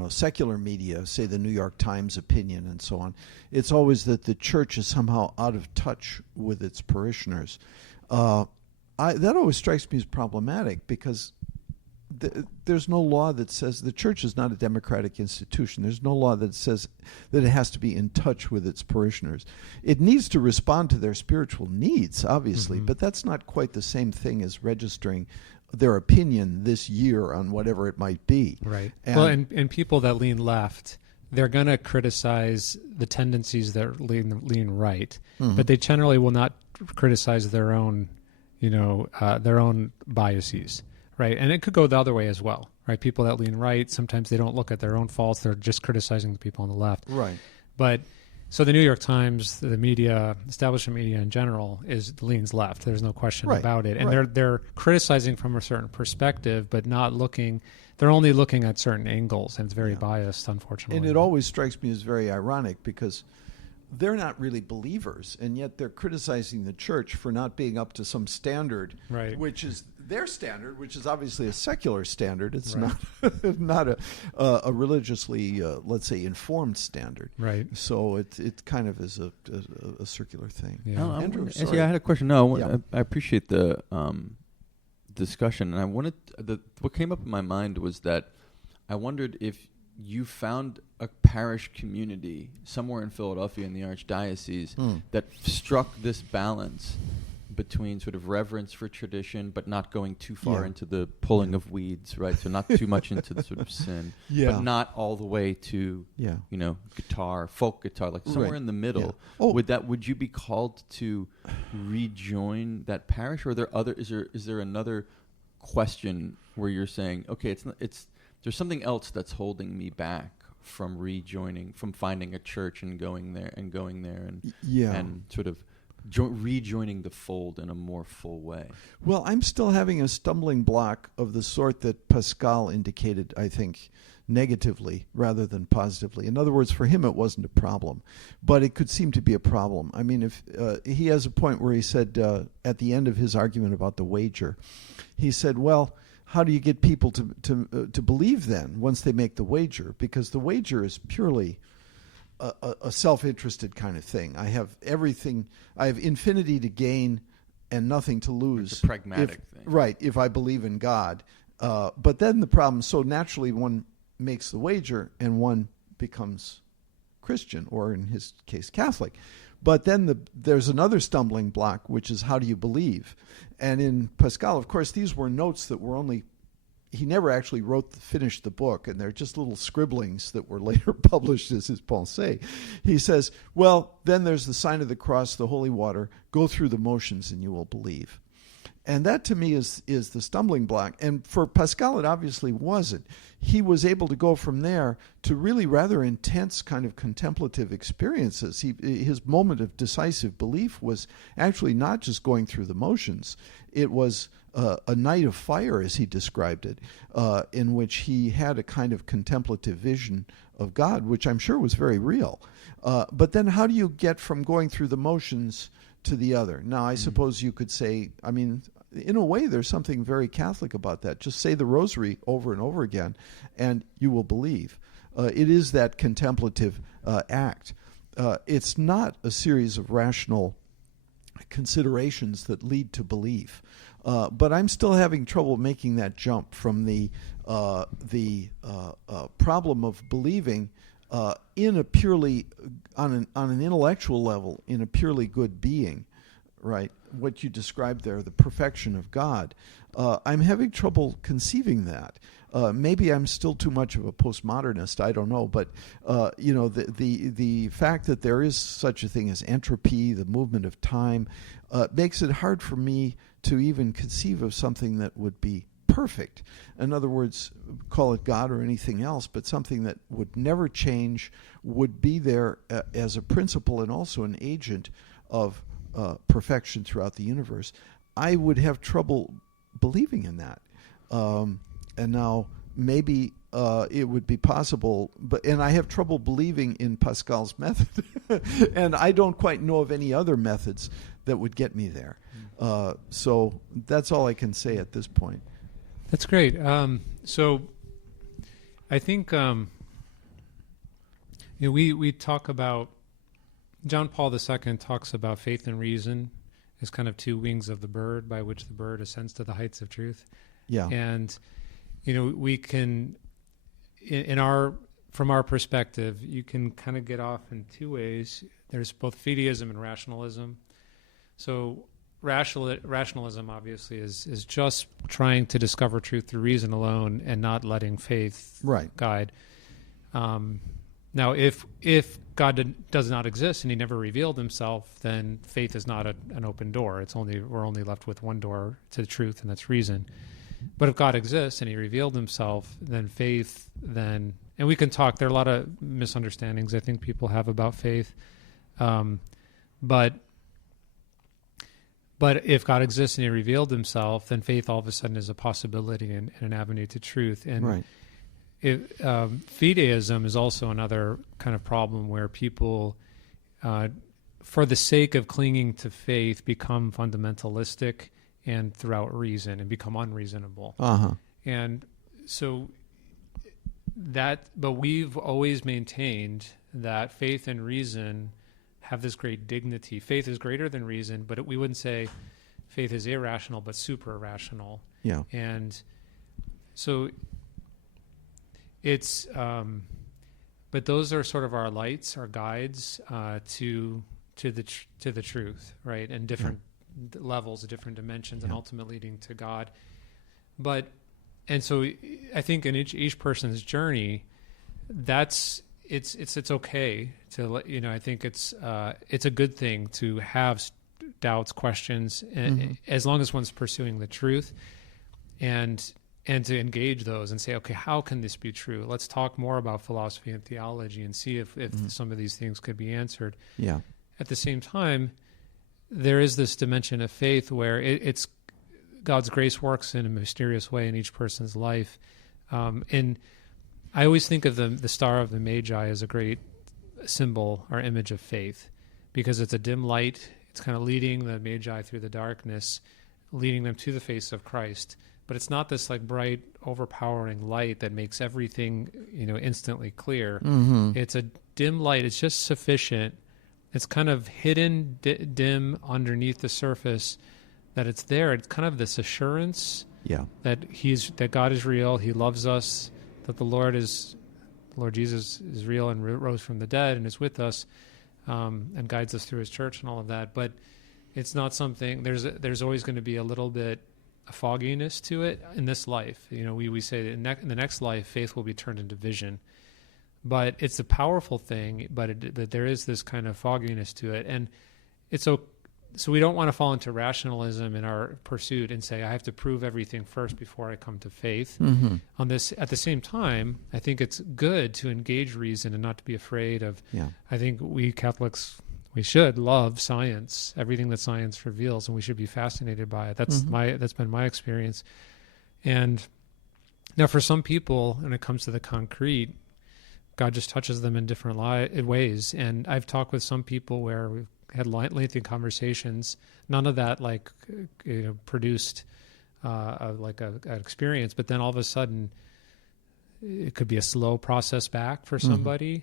secular media, say the New York Times opinion and so on, it's always that the church is somehow out of touch with its parishioners. That always strikes me as problematic, because there's no law that says the church is not a democratic institution. There's no law that says that it has to be in touch with its parishioners. It needs to respond to their spiritual needs, obviously, but that's not quite the same thing as registering their opinion this year on whatever it might be. Right. And people that lean left, they're going to criticize the tendencies that lean right, but they generally will not criticize their own, their own biases, right? And it could go the other way as well, right? People that lean right, sometimes they don't look at their own faults; they're just criticizing the people on the left, right? But so the New York Times, the media, establishment media in general, leans left. There's no question about it, and they're criticizing from a certain perspective, but not looking. They're only looking at certain angles, and it's very biased, unfortunately. And it always strikes me as very ironic because they're not really believers, and yet they're criticizing the church for not being up to some standard, which is their standard, which is obviously a secular standard. It's not a religiously, let's say, informed standard. Right. So it kind of is a circular thing. Yeah. Andrew, I had a question. No, I appreciate the discussion, and I wanted what came up in my mind was that I wondered if you found a parish community somewhere in Philadelphia in the Archdiocese that struck this balance between sort of reverence for tradition, but not going too far into the pulling of weeds, right? So not too much into the sort of sin, but not all the way to, folk guitar, like somewhere in the middle. Yeah. Would you be called to rejoin that parish, or is there another question where you're saying, okay, there's something else that's holding me back from rejoining, from finding a church and going there and sort of rejoining the fold in a more full way? Well, I'm still having a stumbling block of the sort that Pascal indicated, I think, negatively rather than positively. In other words, for him it wasn't a problem, but it could seem to be a problem. I mean, if he has a point where he said at the end of his argument about the wager, he said, well, how do you get people to believe then once they make the wager? Because the wager is purely a self-interested kind of thing. I have everything. I have infinity to gain and nothing to lose. It's a pragmatic thing. Right, if I believe in God. But then the problem, so naturally one makes the wager and one becomes Christian, or in his case, Catholic. But then there's another stumbling block, which is how do you believe? And in Pascal, of course, these were notes that were only, he never actually finished the book, and they're just little scribblings that were later published as his pensée. He says, well, then there's the sign of the cross, the holy water, go through the motions and you will believe. And that to me is the stumbling block. And for Pascal, it obviously wasn't. He was able to go from there to really rather intense kind of contemplative experiences. His moment of decisive belief was actually not just going through the motions. It was a night of fire, as he described it, in which he had a kind of contemplative vision of God, which I'm sure was very real. But then how do you get from going through the motions to the other? Now, I suppose you could say, I mean, in a way, there's something very Catholic about that. Just say the rosary over and over again, and you will believe. It is that contemplative act. It's not a series of rational considerations that lead to belief. But I'm still having trouble making that jump from the problem of believing in a purely on an intellectual level, in a purely good being, right? What you described there, the perfection of God. I'm having trouble conceiving that. Maybe I'm still too much of a postmodernist. I don't know, but the fact that there is such a thing as entropy, the movement of time, makes it hard for me to even conceive of something that would be perfect. In other words, call it God or anything else, but something that would never change, would be there as a principle and also an agent of perfection throughout the universe. I would have trouble believing in that. And now maybe it would be possible, and I have trouble believing in Pascal's method. And I don't quite know of any other methods that would get me there. So that's all I can say at this point. That's great. So I think we talk about, John Paul II talks about faith and reason as kind of two wings of the bird by which the bird ascends to the heights of truth. Yeah. And we can, from our perspective, you can kind of get off in two ways. There's both fideism and rationalism. So rationalism obviously is just trying to discover truth through reason alone and not letting faith guide. Now, if God does not exist and he never revealed himself, then faith is not an open door. We're only left with one door to the truth, and that's reason. But if God exists and he revealed himself, then faith, and we can talk, there are a lot of misunderstandings I think people have about faith. But if God exists and he revealed himself, then faith all of a sudden is a possibility and an avenue to truth. And fideism is also another kind of problem where people, for the sake of clinging to faith, become fundamentalistic and throughout reason and become unreasonable. And so but we've always maintained that faith and reason have this great dignity. Faith is greater than reason, but we wouldn't say faith is irrational, but super rational. Yeah. And so it's, but those are sort of our lights, our guides to the truth, right? And different levels, different dimensions, and ultimately leading to God. And so I think in each person's journey, it's okay to I think it's a good thing to have doubts, questions, and as long as one's pursuing the truth, and to engage those and say, okay, how can this be true? Let's talk more about philosophy and theology and see if some of these things could be answered. Yeah. At the same time, there is this dimension of faith where it's God's grace works in a mysterious way in each person's life. And I always think of the Star of the Magi as a great symbol or image of faith, because it's a dim light. It's kind of leading the Magi through the darkness, leading them to the face of Christ. But it's not this like bright, overpowering light that makes everything, instantly clear. It's a dim light. It's just sufficient. It's kind of hidden, dim underneath the surface, that it's there. It's kind of this assurance that God is real. He loves us. That the Lord Jesus is real and rose from the dead and is with us, and guides us through his church and all of that. But it's not something. There's always going to be a little bit of fogginess to it in this life. We say that in the next life, faith will be turned into vision. But it's a powerful thing. But there is this kind of fogginess to it, and it's okay. So we don't want to fall into rationalism in our pursuit and say, I have to prove everything first before I come to faith. On this, at the same time, I think it's good to engage reason and not to be afraid of. I think we Catholics, we should love science, everything that science reveals, and we should be fascinated by it. That's been my experience. And now, for some people, when it comes to the concrete, God just touches them in different ways. And I've talked with some people where we've had lengthy conversations. None of that produced an experience, but then all of a sudden it could be a slow process back for somebody.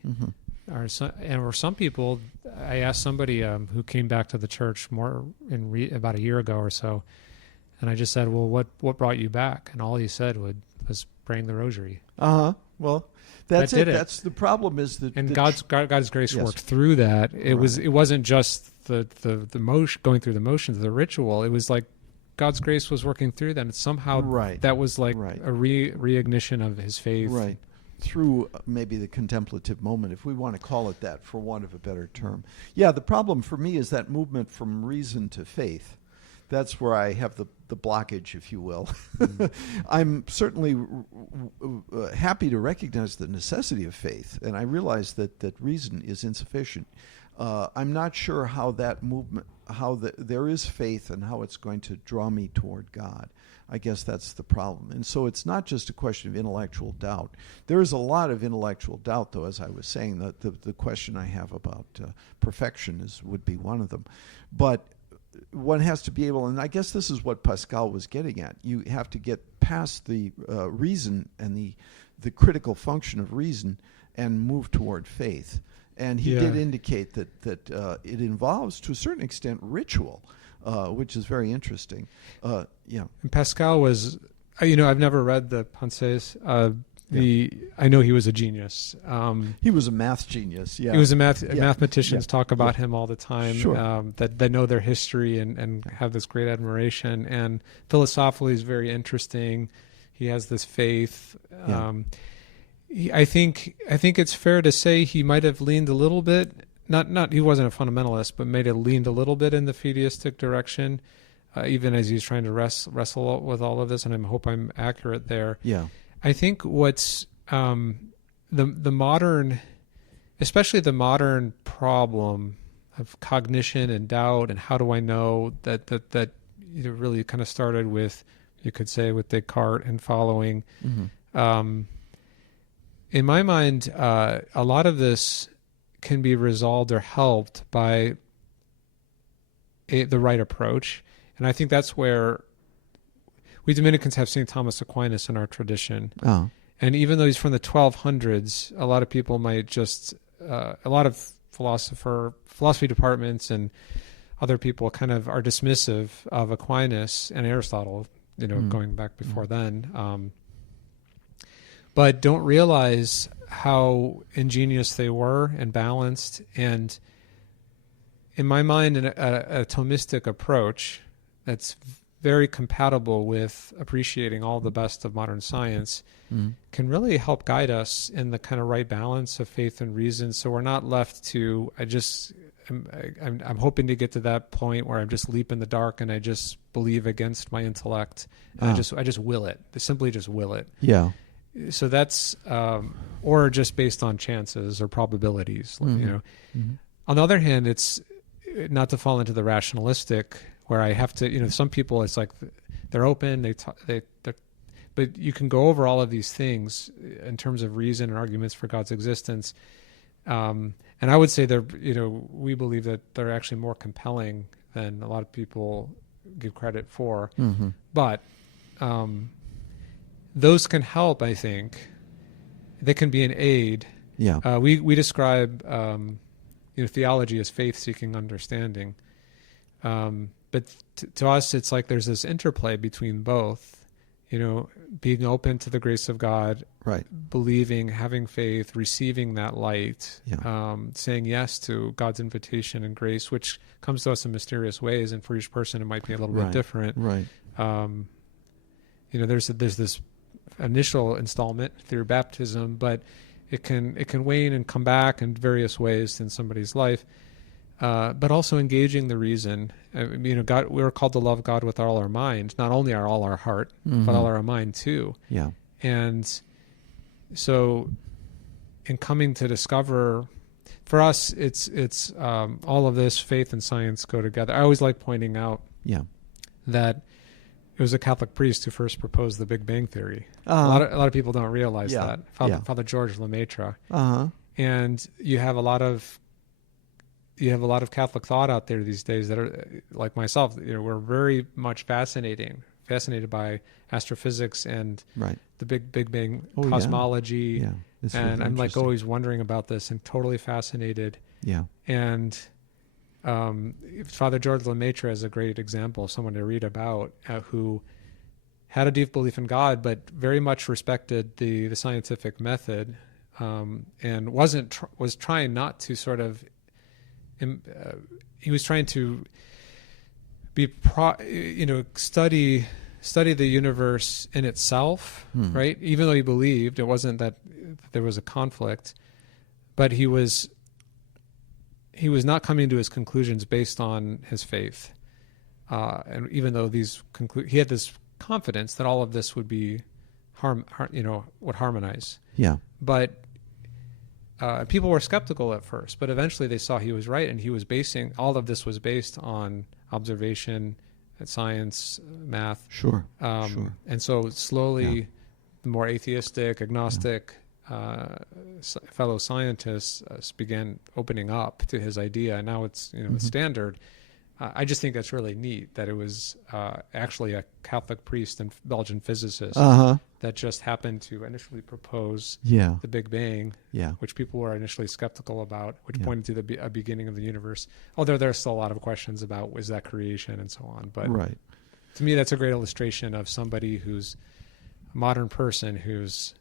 Or some people. I asked somebody who came back to the church about a year ago or so, and I just said, well, what brought you back? And all he said was praying the rosary. Well, that's it. It. That's the problem. Is that God's grace worked through that. It wasn't just the motion, going through the motions of the ritual. It was like God's grace was working through that. And somehow that was like a reignition of his faith. Right. Through maybe the contemplative moment, if we want to call it that, for want of a better term. Yeah, the problem for me is that movement from reason to faith. That's where I have the blockage, if you will. I'm certainly happy to recognize the necessity of faith, and I realize that reason is insufficient. I'm not sure how that movement, there is faith and how it's going to draw me toward God. I guess that's the problem. And so it's not just a question of intellectual doubt. There is a lot of intellectual doubt, though, as I was saying. The question I have about perfection would be one of them. But one has to be able, and I guess this is what Pascal was getting at, you have to get past the reason and the critical function of reason and move toward faith. And he did indicate that it involves, to a certain extent, ritual, which is very interesting. And Pascal was I've never read the Pensees. I know he was a genius. He was a math genius. Yeah, he was mathematicians talk about him all the time. Sure. That know their history and have this great admiration. And philosophically, he's very interesting. He has this faith. I think it's fair to say he might have leaned a little bit. Not he wasn't a fundamentalist, but may have leaned a little bit in the fideistic direction, even as he's trying to wrestle with all of this. And I hope I'm accurate there. Yeah. I think what's the modern, especially the modern problem of cognition and doubt and how do I know that really kind of started with, you could say, with Descartes and following. Mm-hmm. In my mind, a lot of this can be resolved or helped by the right approach, and I think that's where we Dominicans have St. Thomas Aquinas in our tradition. Oh. And even though he's from the 1200s, a lot of people might just, a lot of philosophy departments and other people kind of are dismissive of Aquinas and Aristotle, going back before then. But don't realize how ingenious they were and balanced. And in my mind, a Thomistic approach that's very compatible with appreciating all the best of modern science can really help guide us in the kind of right balance of faith and reason. So we're not left to, I'm hoping to get to that point where I'm just leap in the dark and I just believe against my intellect. And I just will it. I simply just will it. Yeah. So that's, or just based on chances or probabilities, Mm-hmm. On the other hand, it's not to fall into the rationalistic where I have to, some people, it's like they're open, but you can go over all of these things in terms of reason and arguments for God's existence. And I would say we believe that they're actually more compelling than a lot of people give credit for. Mm-hmm. But those can help, I think. They can be an aid. Yeah. We describe, theology as faith-seeking understanding. But to us, it's like there's this interplay between both, being open to the grace of God, right? Believing, having faith, receiving that light, saying yes to God's invitation and grace, which comes to us in mysterious ways, and for each person it might be a little bit different. Right. There's this initial installment through baptism, but it can wane and come back in various ways in somebody's life. But also engaging the reason. God, we were called to love God with all our mind, not only all our heart, mm-hmm. but all our mind too. Yeah. And so, in coming to discover, for us, it's all of this faith and science go together. I always like pointing out, that it was a Catholic priest who first proposed the Big Bang theory. Uh-huh. A lot of people don't realize that. Father George Lemaitre. Uh-huh. And you have a lot of Catholic thought out there these days that are like myself. We're very much fascinated by astrophysics and the Big Bang cosmology. Yeah. And I'm like always wondering about this and totally fascinated. Yeah. And Father George Lemaitre is a great example of someone to read about who had a deep belief in God, but very much respected the scientific method, and was trying not to sort of. He was trying to study the universe in itself, right? Even though he believed, it wasn't that there was a conflict, but he was not coming to his conclusions based on his faith, and even though he had this confidence that all of this would be would harmonize. Yeah, but. People were skeptical at first, but eventually they saw he was right, and he was basing all of this was based on observation, science, math. Sure. And so slowly, the more atheistic, agnostic fellow scientists began opening up to his idea, and now it's standard. I just think that's really neat that it was actually a Catholic priest and Belgian physicist that just happened to initially propose the Big Bang, which people were initially skeptical about, which pointed to a beginning of the universe. Although there's still a lot of questions about was that creation and so on. But to me, that's a great illustration of somebody who's modern person whose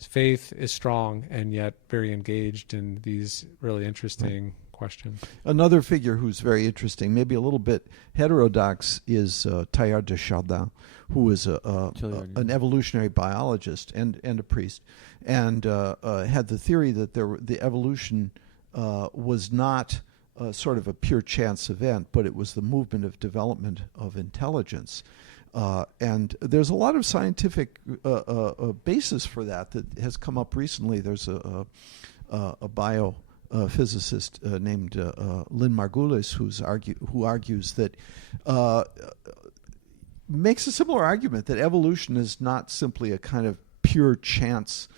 faith is strong and yet very engaged in these really interesting questions. Another figure who's very interesting, maybe a little bit heterodox, is Teilhard de Chardin, who is an evolutionary biologist and a priest, and had the theory that the evolution was not sort of a pure chance event, but it was the movement of development of intelligence. And there's a lot of scientific basis for that has come up recently. There's a biophysicist named Lynn Margulis who argues that makes a similar argument that evolution is not simply a kind of pure chance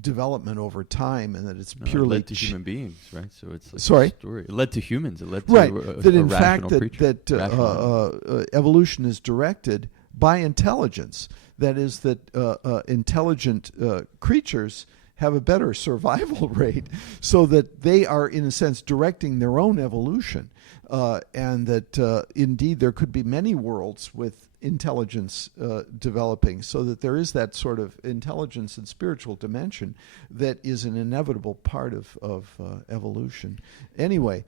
development over time, and that it's purely it led to human beings, right? So it's like sorry, a story. It led to humans. It led to right. That a in fact that evolution is directed by intelligence. That is that intelligent creatures have a better survival rate, so that they are in a sense directing their own evolution, and that indeed there could be many worlds with intelligence developing, so that there is that sort of intelligence and spiritual dimension that is an inevitable part of evolution. Anyway,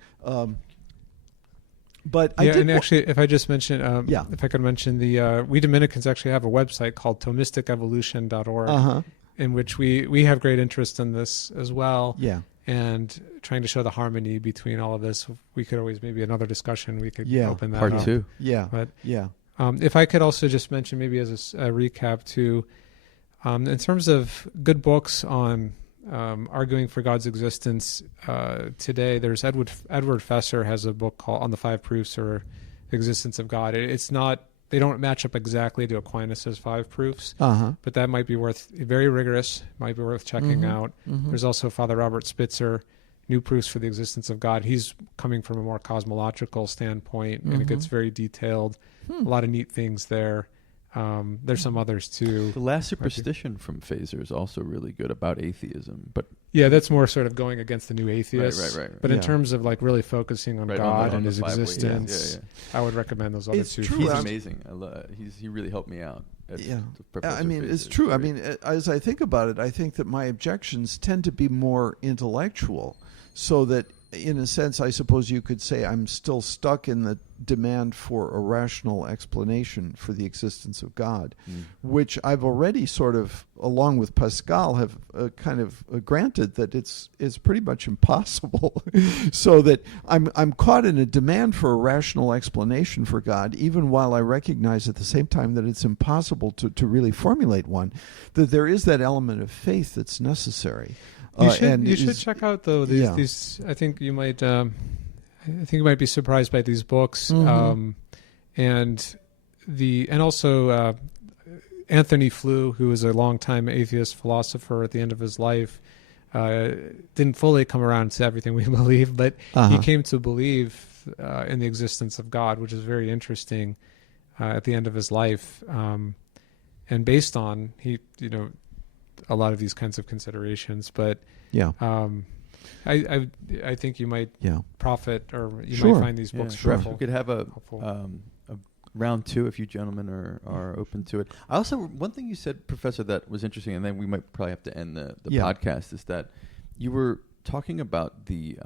but yeah, and actually, if I just mention, if I could mention we Dominicans actually have a website called Thomisticevolution.org, in which we have great interest in this as well. Yeah. And trying to show the harmony between all of this. We could always, maybe another discussion, we could open that Part up. 2. Yeah. But yeah. If I could also just mention, maybe as a recap too, in terms of good books on arguing for God's existence today, there's Edward Fesser has a book called On the Five Proofs or Existence of God. It's not, they don't match up exactly to Aquinas' 5 proofs, but that might be very rigorous, might be worth checking out. There's also Father Robert Spitzer, New Proofs for the Existence of God. He's coming from a more cosmological standpoint, and it gets very detailed. A lot of neat things there. There's some others too. The Last Superstition from Phaser is also really good about atheism, but yeah, that's more sort of going against the new atheists. Right. But in terms of like really focusing on God and His existence, I would recommend those other two. True. He's amazing. He really helped me out. I mean, it's true. I mean, as I think about it, I think that my objections tend to be more intellectual, so that in a sense, I suppose you could say I'm still stuck in the demand for a rational explanation for the existence of God, which I've already sort of, along with Pascal, have kind of granted that it's pretty much impossible. So that I'm caught in a demand for a rational explanation for God, even while I recognize at the same time that it's impossible to really formulate one, that there is that element of faith that's necessary. You should check out though these. I think you might. Be surprised by these books, and also Anthony Flew, who was a longtime atheist philosopher at the end of his life, didn't fully come around to everything we believe, but he came to believe in the existence of God, which is very interesting at the end of his life, and based on a lot of these kinds of considerations, but I think you might profit, or you might find these books helpful. We could have a round 2 if you gentlemen are open to it. I also, one thing you said, Professor, that was interesting, and then we might probably have to end the podcast, is that you were talking about the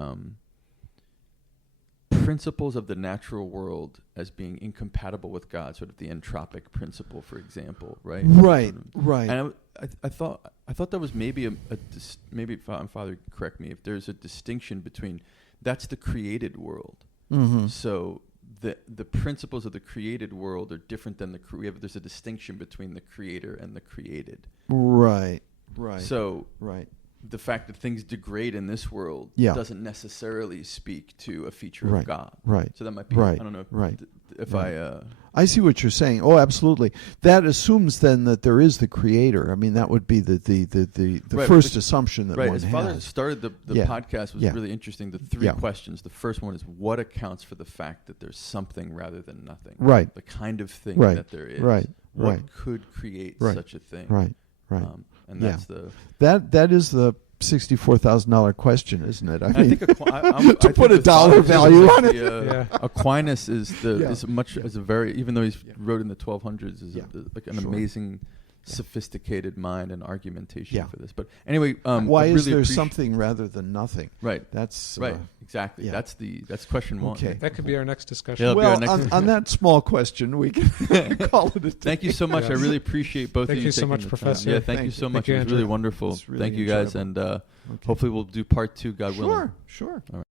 principles of the natural world as being incompatible with God, sort of the entropic principle, for example, right? Right. And I thought that was maybe maybe Father, correct me if there's a distinction between that's the created world. So the principles of the created world are different than there's a distinction between the creator and the created. Right. So the fact that things degrade in this world doesn't necessarily speak to a feature of God. So that might be, I don't know if I see what you're saying. Oh, absolutely. That assumes then that there is the creator. I mean, that would be the first assumption that one has. As Father started the podcast was really interesting. The 3 questions. The first one is, what accounts for the fact that there's something rather than nothing? Right. The kind of thing that there is. What could create such a thing? Right. And that's that is the $64,000 question, isn't it? I think to put a dollar value on it. Aquinas is is a very, even though he's Yeah. wrote in the 1200s, is Yeah. like an Sure. amazing, Yeah. sophisticated mind and argumentation Yeah. for this. But anyway, Why I is really there something rather than nothing? Right. That's Right. Exactly. yeah. That's question one. Okay. That could be our next discussion. Yeah. well, Next- on that small question, we can call it a day. Thank you so much. I Yes. really appreciate both Thank of you. you so taking much, the time. Professor. Yeah, thank Thank you so you. much. Thank you, It was really Andrew. wonderful. It's really Thank you guys, enjoyable. and Okay. hopefully we'll do part 2, God willing. Sure. All right.